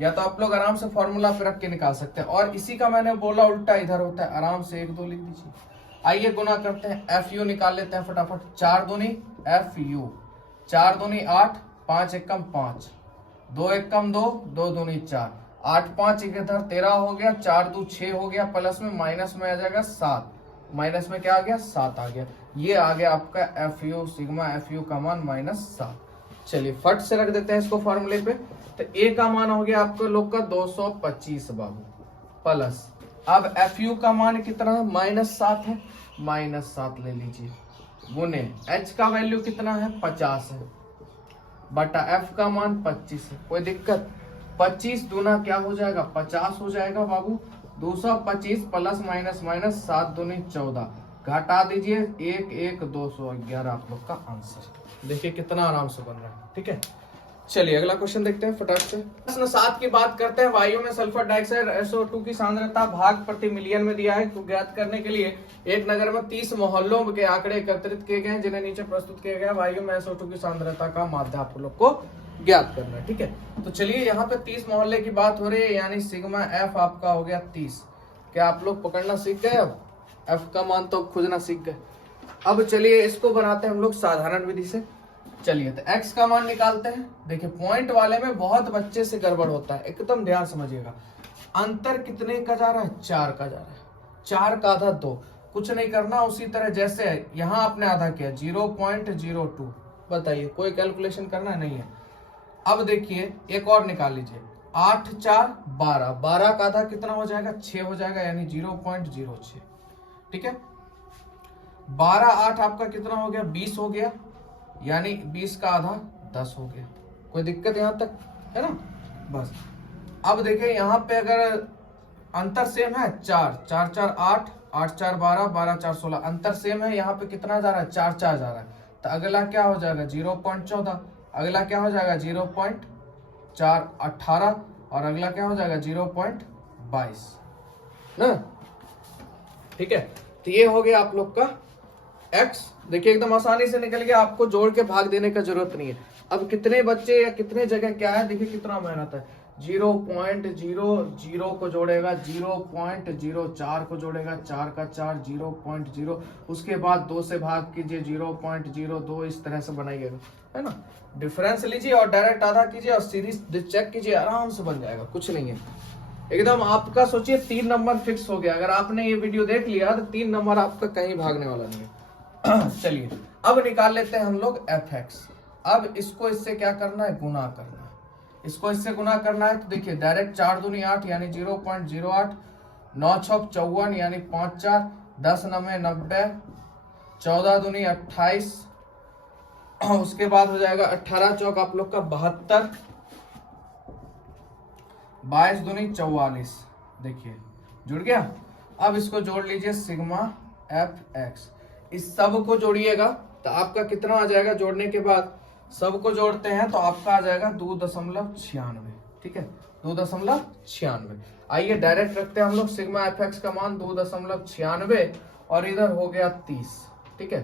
या तो आप लोग आराम से फॉर्मूला पे रख के निकाल सकते हैं। और इसी का मैंने बोला उल्टा इधर होता है, आराम से 1 2 लिख दीजिए। आइए गुना करते हैं, एफ यू निकाल लेते हैं फटाफट। 4 दूनी एफ यू, 4 दूनी 8, 5 एकम 5, 2 एकम 2, 2 दूनी 4, 8 5 इधर 13 हो गया, 4 2 6 हो गया, प्लस में माइनस में आ जाएगा 7, माइनस में क्या आ गया, 7 आ गया। ये आ गया आपका F you, sigma F you का मान -7। चलिए फट से रख देते हैं इसको फॉर्मूले पे। तो ए का मान हो गया आपको लोग का 225 बाबू, प्लस अब एफ यू का मान कितना है, -7 है, -7 ले लीजिए, गुने एच का वैल्यू कितना है, 50 है, बटा एफ का मान 25 है। कोई दिक्कत, 25 दूना क्या हो जाएगा, 50 हो जाएगा बाबू। 225 प्लस माइनस माइनस 7 दूनी 14, घटा दीजिए 1 1 211 आप लोग का आंसर। देखिए कितना आराम से बन रहा है, ठीक है। चलिए अगला क्वेश्चन देखते हैं फटाफट से। प्रश्न 7 की बात करते हैं। वायु में सल्फर डाइऑक्साइड SO2 की सांद्रता भाग प्रति मिलियन में दिया है। तो ज्ञात करने के लिए एक नगर में 30 मोहल्लों के आंकड़े एकत्रित किए गए हैं, जिन्हें नीचे प्रस्तुत किया गया। वायु में SO2 की सांद्रता का माध्य आप लोग को ज्ञात करना है, ठीक है। तो चलिए यहाँ पे 30 मोहल्ले की बात हो रही है, यानी सिग्मा एफ आपका हो गया 30। क्या आप लोग पकड़ना सीख गए, अब एफ का मान तो खोजना सीख गए। अब चलिए इसको बनाते हैं हम लोग साधारण विधि से। चलिए तो x का मान निकालते हैं। देखिए पॉइंट वाले में बहुत बच्चे से गड़बड़ होता है, एकदम ध्यान समझिएगा। अंतर कितने का जा रहा है, 4 का जा रहा है, 4 का आधा 2, कुछ नहीं करना, उसी तरह जैसे यहाँ आपने आधा किया 0.02। बताइए कोई कैलकुलेशन करना नहीं है। अब देखिए एक और निकाल लीजिए, 8 4 12, 12 का आधा कितना हो जाएगा, 6 हो जाएगा, यानी 0.06, ठीक है। 12 8 आपका कितना हो गया, 20 हो गया, यानी 20 का आधा 10 हो गया। कोई दिक्कत यहाँ तक है ना, बस। अब देखिए यहाँ पे अगर अंतर सेम है, 4 4 4 8, 8 4 12, 12 4 16, अंतर सेम है, यहाँ पे कितना जा रहा है, 4 4 जा रहा है, तो अगला क्या हो जाएगा 0.14, अगला क्या हो जाएगा 0.4 18, और अगला क्या हो जाएगा 0.22 ना, ठीक है। तो ये हो गया आप लोग का x। देखिए एकदम आसानी से निकल गया, आपको जोड़ के भाग देने का जरूरत नहीं है। अब कितने बच्चे या कितने जगह क्या है, देखिए कितना मेहनत है। 0.00 को जोड़ेगा, 0.04 को जोड़ेगा, 4 का 4, 0.0, उसके बाद 2 से भाग कीजिए, 0.02, इस तरह से बनाइएगा, है ना। डिफरेंस लीजिए और डायरेक्ट आधा कीजिए और सीरीज चेक कीजिए, आराम से बन जाएगा, कुछ नहीं है एकदम। आपका सोचिए 3 नंबर फिक्स हो गया। अगर आपने ये वीडियो देख लिया तो 3 नंबर आपका कहीं भागने वाला नहीं है। चलिए अब निकाल लेते हैं हम लोग fx। अब इसको इससे क्या करना है, गुना करना है। इसको इससे गुना करना है तो देखिए डायरेक्ट 4 दूनी 8 यानी 0.08, 9 छक 54 यानी 5 4, 10 9 90, 14 दूनी 28, उसके बाद हो जाएगा 18 चौक आप लोग का 72, 22 दूनी 44, देखिए जुड़ गया। अब इसको जोड़ लीजिए सिग्मा fx, इस सब को जोड़िएगा तो आपका कितना आ जाएगा, जोड़ने के बाद सबको जोड़ते हैं तो आपका आ जाएगा 2.96, ठीक है 2.96। आइए डायरेक्ट रखते हैं हम लोग सिग्मा fx का मान 2.96 और इधर हो गया 30, ठीक है।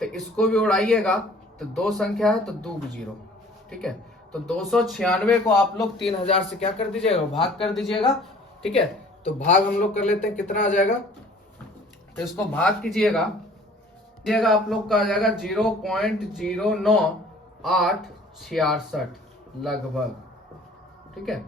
तो इसको भी उड़ाइएगा तो 2 संख्या है तो 2 0, ठीक है। तो 296 को आप लोग 3000 से क्या कर दीजिएगा, भाग कर दीजिएगा, ठीक है। तो भाग हम लोग कर लेते हैं, कितना आ जाएगा, तो इसको भाग कीजिएगा, आप लोग का आ जाएगा 0.09866 लगभग, ठीक है।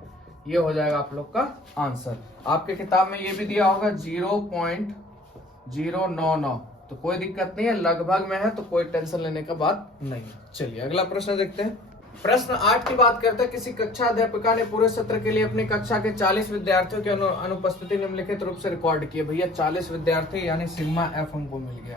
ये हो जाएगा आप लोग का आंसर। आपके किताब में ये भी दिया होगा 0.099, तो कोई दिक्कत नहीं है, लगभग में है तो कोई टेंशन लेने का बात नहीं। चलिए अगला प्रश्न देखते हैं। प्रश्न 8 की बात करते हैं। किसी कक्षा अध्यापिका ने पूरे सत्र के लिए अपनी कक्षा के 40 विद्यार्थियों की अनुपस्थिति निम्नलिखित रूप से रिकॉर्ड की है। भैया 40 विद्यार्थी यानी सिग्मा एफ हमको मिल गया।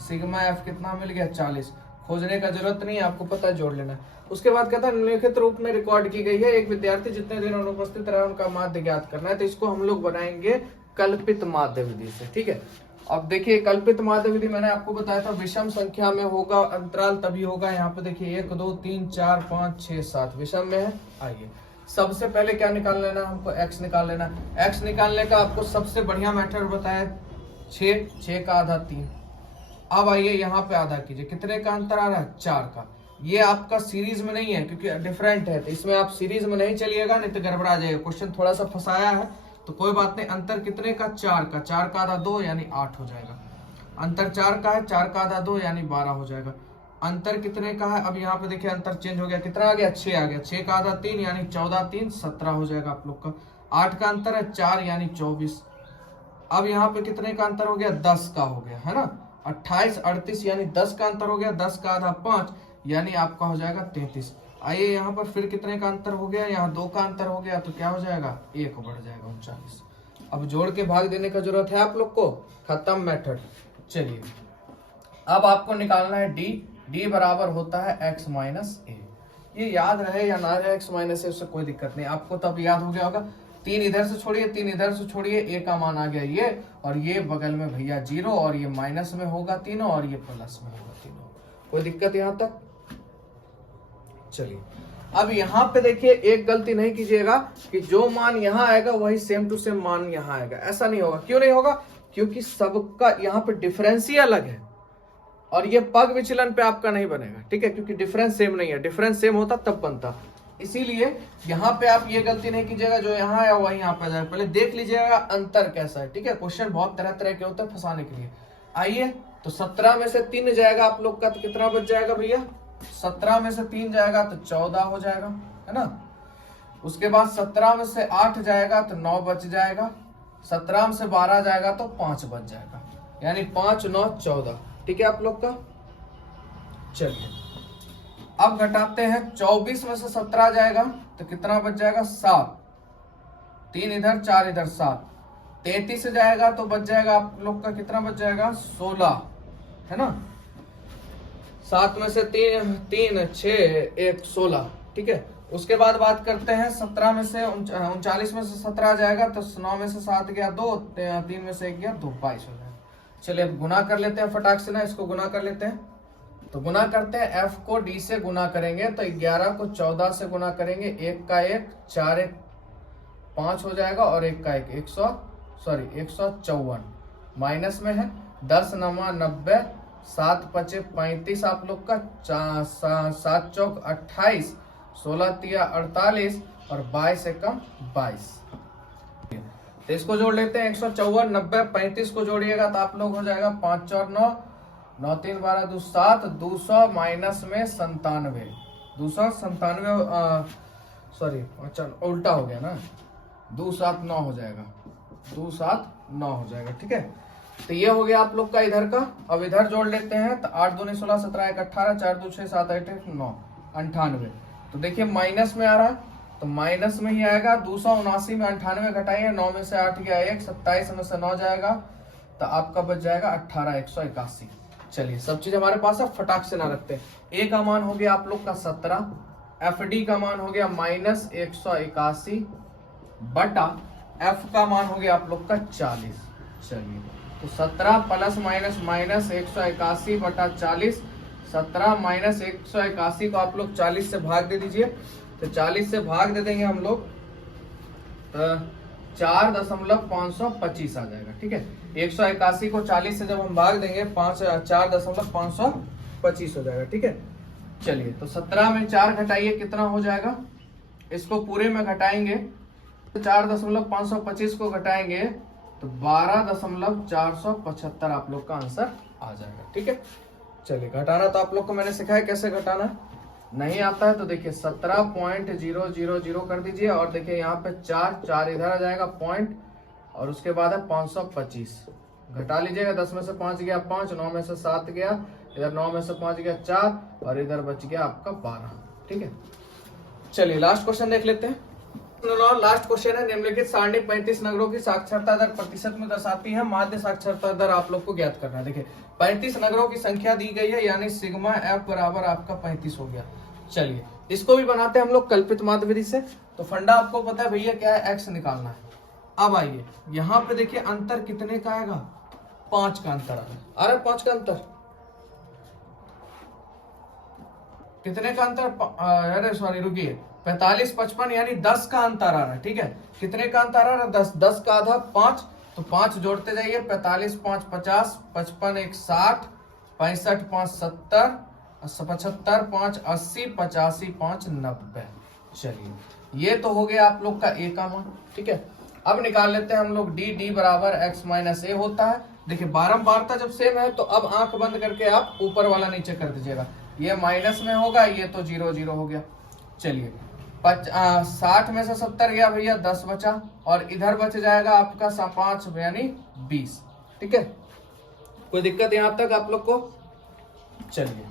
सिग्मा एफ कितना मिल गया, 40। खोजने का जरूरत नहीं है, आपको पता है, जोड़ लेना है। उसके बाद कहता है निम्नलिखित रूप में रिकॉर्ड की गई है, एक विद्यार्थी जितने दिन अनुपस्थित रहा उनका माध्य ज्ञात करना है। तो इसको हम लोग बनाएंगे कल्पित माध्य विधि से, ठीक है। अब देखिए कल्पित माध्य विधि मैंने आपको बताया था विषम संख्या में होगा, अंतराल तभी होगा। यहाँ पे देखिए 1 2 3 4 5 6 7 विषम में है। आइए सबसे पहले क्या निकाल लेना है, हमको x निकाल लेना है। x निकालने का आपको सबसे बढ़िया मेथड बताया 6 का आधा 3। अब आइए यहाँ पे आधा कीजिए, कितने का अंतर आ रहा है, 4 का। ये आपका सीरीज में नहीं है क्योंकि डिफरेंट है, तो इसमें आप सीरीज में नहीं चलिएगा, नहीं तो गड़बड़ा जाएगा। क्वेश्चन थोड़ा सा फंसाया है तो कोई बात नहीं। अंतर कितने का, 4 का। 4 का आधा 2 यानी 8 हो जाएगा। अंतर 4 का है, 4 का आधा 2 यानी 12 हो जाएगा। अंतर कितने का है, अब यहाँ पे देखिए अंतर चेंज हो गया, कितना आ गया, 6 आ गया। 6 का आधा 3 यानी 14 3 17 हो जाएगा आप लोग का। 8 का अंतर है 4 यानी 24। अब यहाँ पे कितने का अंतर हो गया, 10 का हो गया, है ना। 28 38 यानी 10 का अंतर हो गया। 10 का आधा 5 यानी आपका हो जाएगा 33। आइए यहाँ पर फिर कितने का अंतर हो गया, यहाँ 2 का अंतर हो गया, तो क्या हो जाएगा, 1 बढ़ जाएगा 39। अब जोड़ के भाग देने का जरूरत है आप लोग को, खत्म मेथड। चलिए अब आपको निकालना है d बराबर होता है x माइनस ए। ये याद रहे या ना रहे x माइनस ए, उससे कोई दिक्कत नहीं, आपको तो अब याद हो गया होगा। 3 इधर से छोड़िए, 3 इधर से छोड़िए, ए का मान आ गया ये, और ये बगल में भैया 0, और ये माइनस में होगा तीनों, और ये प्लस में होगा तीनों। कोई दिक्कत यहाँ तक। चलिए अब यहाँ पे देखिए एक गलती नहीं कीजिएगा कि जो मान यहाँ आएगा वही सेम टू सेम मान यहाँ आएगा, ऐसा नहीं होगा। क्यों नहीं होगा, क्योंकि सबका यहाँ पे डिफरेंस ही अलग है, और ये पग विचलन पे आपका नहीं बनेगा, ठीक है, क्योंकि डिफरेंस सेम नहीं है। डिफरेंस सेम होता तब बनता, इसीलिए यहाँ पे आप ये गलती नहीं कीजिएगा जो यहाँ आया वही यहाँ पे जाएगा। पहले देख लीजिएगा अंतर कैसा है, ठीक है। क्वेश्चन बहुत तरह तरह के होते हैं फंसाने के लिए। आइए तो 17 में से 3 जाएगा आप लोग का, तो कितना बच जाएगा भैया, 17 में से 3 जाएगा तो 14 हो जाएगा, है ना। उसके बाद 17 में से 8 जाएगा तो 9 बच जाएगा। 17 में से 12 जाएगा तो 5 बच जाएगा, यानी 5 9 14, ठीक है आप लोग का। चलिए अब घटाते हैं, 24 में से 17 जाएगा तो कितना बच जाएगा, 7। 3 इधर 4 इधर 7। 33 जाएगा तो बच जाएगा आप लोग का, कितना बच जाएगा, 16, है ना। 7 में से 3 6 1 16, ठीक है। उसके बाद बात करते हैं 17 में से 39 में से 17 जाएगा तो 9 में से 7 गया 2, 3 में से 1 गया 2, 22 हो जाएगा। चलिए अब गुना कर लेते हैं फटाक से ना, इसको गुना कर लेते हैं। तो गुना करते हैं, f को d से गुना करेंगे तो 11 को 14 से गुना करेंगे, 1 का 1 4 1 5 हो जाएगा, और 1 का 1 154 माइनस में है। 10 9 90 7 पचे 35 आप लोग का, 7 चौक 28, 16 तिया 48 और 22 एकम 22। तो इसको जोड़ लेते हैं, 154, 90, 35 को जोड़िएगा तो आप लोग हो जाएगा 5 4 9, 9 3 12 2 7, 200 माइनस में 97, 297, सॉरी अच्छा उल्टा हो गया ना, 279 हो जाएगा, 279 हो जाएगा। ठीक है, तो ये हो गया आप लोग का इधर का। अब इधर जोड़ लेते हैं तो 8 दूनी 16, 17 1 18, 4 2 6 7 8 9 98। तो देखिए माइनस में आ रहा है तो माइनस में ही आएगा। 279 में 98 घटाइए, 9 में से 8 गया 1, 27 में से 9 जाएगा तो आपका बच जाएगा 18 181। चलिए सब चीज हमारे पास है, फटाक से ना रखते हैं। ए का मान हो गया आप लोग का 17, एफ डी का मान हो गया -181 बटा एफ का मान हो गया आप लोग का 40। चलिए तो 17 प्लस माइनस माइनस 181 बटा 40, 17 माइनस 181 को आप लोग 40 से भाग दे दीजिए। तो 40 से भाग दे देंगे हम लोग तो 4.525 आ जाएगा। ठीक है, 181 को 40 से जब हम भाग देंगे 4.525 हो जाएगा। ठीक है, चलिए तो 17 में 4 घटाइए कितना हो जाएगा, इसको पूरे में घटाएंगे तो 4.525 को घटाएंगे तो 12.475 आप लोग का आंसर आ जाएगा। ठीक है, चलिए घटाना तो आप लोग को मैंने सिखाया कैसे घटाना, नहीं आता है तो देखिए 17.000 कर दीजिए और देखिए यहाँ पे 4 इधर आ जाएगा पॉइंट और उसके बाद है 525 घटा लीजिएगा। 10 में से 5 गया 5, 9 में से 7 गया, इधर 9 में से 5 गया 4 और इधर बच गया आपका 12। ठीक है, चलिए लास्ट क्वेश्चन देख लेते हैं। लास्ट क्वेश्चन है, निम्नलिखित सारणी 35 नगरों की साक्षरता दर प्रतिशत में दर्शाती है, माध्य साक्षरता दर आप लोग को ज्ञात करना है। देखिए 35 नगरों की संख्या दी गई है, यानी सिग्मा एफ बराबर आपका 35 हो गया। चलिए इसको भी बनाते हैं हम लोग कल्पित माध्य विधि से। तो फंडा आपको पता है भैया क्या है, एक्स निकालना है। अब आइए यहाँ पे देखिए अंतर कितने का आएगा, 5 का अंतर आ रहा है। 5 का अंतर कितने का अंतर, अरे सॉरी रुकिए, 45 55 यानी 10 का अंतर आ रहा है। ठीक है, कितने का अंतर आ रहा है, 10, 10 का आधा 5, तो 5 जोड़ते जाइए, 45 5 50, 55 1 60, 65 5 70, 75 5 80, 85 5 90। चलिए ये तो हो गया आप लोग का ए का मान। ठीक है, अब निकाल लेते हैं हम लोग डी बराबर x माइनस ए होता है। देखिए बारंबारता जब सेम है तो अब आंख बंद करके आप ऊपर वाला नीचे कर दीजिएगा, ये माइनस में होगा, ये तो 0 0 हो गया। चलिए 60 में से 70 गया भैया, 10 बचा और इधर बच जाएगा आपका 5 यानी 20। ठीक है, कोई दिक्कत यहाँ तक आप लोग को। चलिए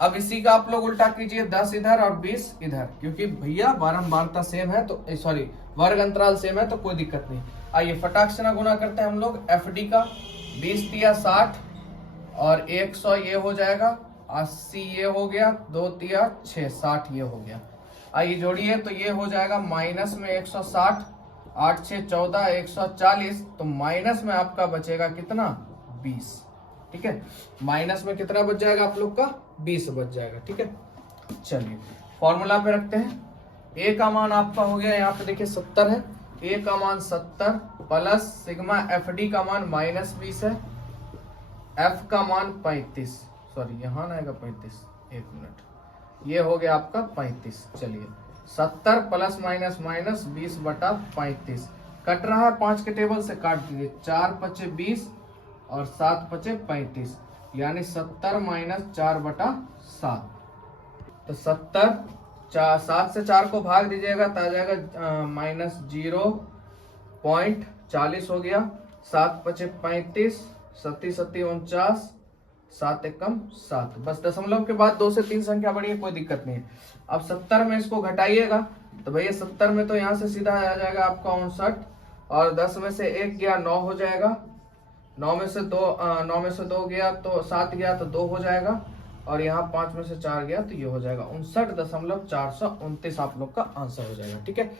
अब इसी का आप लोग उल्टा कीजिए, 10 इधर और 20 इधर, क्योंकि भैया बारंबारता सेम है तो सॉरी वर्ग अंतराल सेम है तो कोई दिक्कत नहीं। आइए फटाक से ना गुना करते हैं हम लोग एफ डी का, 20 तिया 60 और 100 ये हो जाएगा, 80 ये हो गया, 2 तिया 6 60 ये हो गया। आइए जोड़िए तो ये हो जाएगा माइनस में 160, 8 6 14, 140, तो माइनस में आपका बचेगा कितना, 20। ठीक है, माइनस में कितना बच जाएगा आप लोग का, 20 बच जाएगा। ठीक है, चलिए फॉर्मूला पे रखते हैं। ए का मान आपका हो गया यहाँ पे देखिए 70 है, ए का मान 70 प्लस सिग्मा एफ डी का मान -20 है, एफ का मान 35, सॉरी यहाँ ना आएगा 35, एक मिनट, ये हो गया आपका 35। चलिए 70 प्लस माइनस माइनस 20 बटा 35 कट रहा है 5 के टेबल से, काट दीजिए, 4 पचे 20 और 7 पचे 35 यानी 70 माइनस 4 बटा 7। तो 70 7 से 4 को भाग दीजिएगा तो आ जाएगा -0.40 हो गया, 7 पचे 35, 7 7 49, 7 एकम 7, बस दशमलव के बाद 2 से 3 संख्या बढ़ी है, कोई दिक्कत नहीं है। अब 70 में इसको घटाइएगा तो भैया 70 में तो यहाँ से सीधा आ जाएगा आपका 59 और 10 में से 1 गया 9 हो जाएगा, 9 में से 2 गया तो 7 गया तो 2 हो जाएगा और यहाँ 5 में से 4 गया तो ये हो जाएगा 59.429 आप लोग का आंसर हो जाएगा। ठीक है,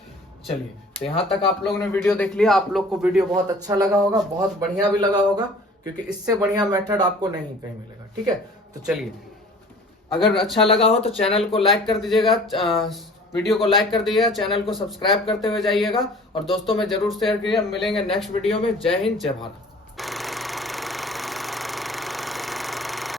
चलिए तो यहाँ तक आप लोगों ने वीडियो देख लिया, आप लोग को वीडियो बहुत अच्छा लगा होगा, बहुत बढ़िया भी लगा होगा, क्योंकि इससे बढ़िया मेथड आपको नहीं कहीं मिलेगा। ठीक है, तो चलिए अगर अच्छा लगा हो तो चैनल को लाइक कर दीजिएगा, वीडियो को लाइक कर दीजिएगा, चैनल को सब्सक्राइब करते हुए जाइएगा और दोस्तों में जरूर शेयर करिए। मिलेंगे नेक्स्ट वीडियो में। जय हिंद, जय भारत।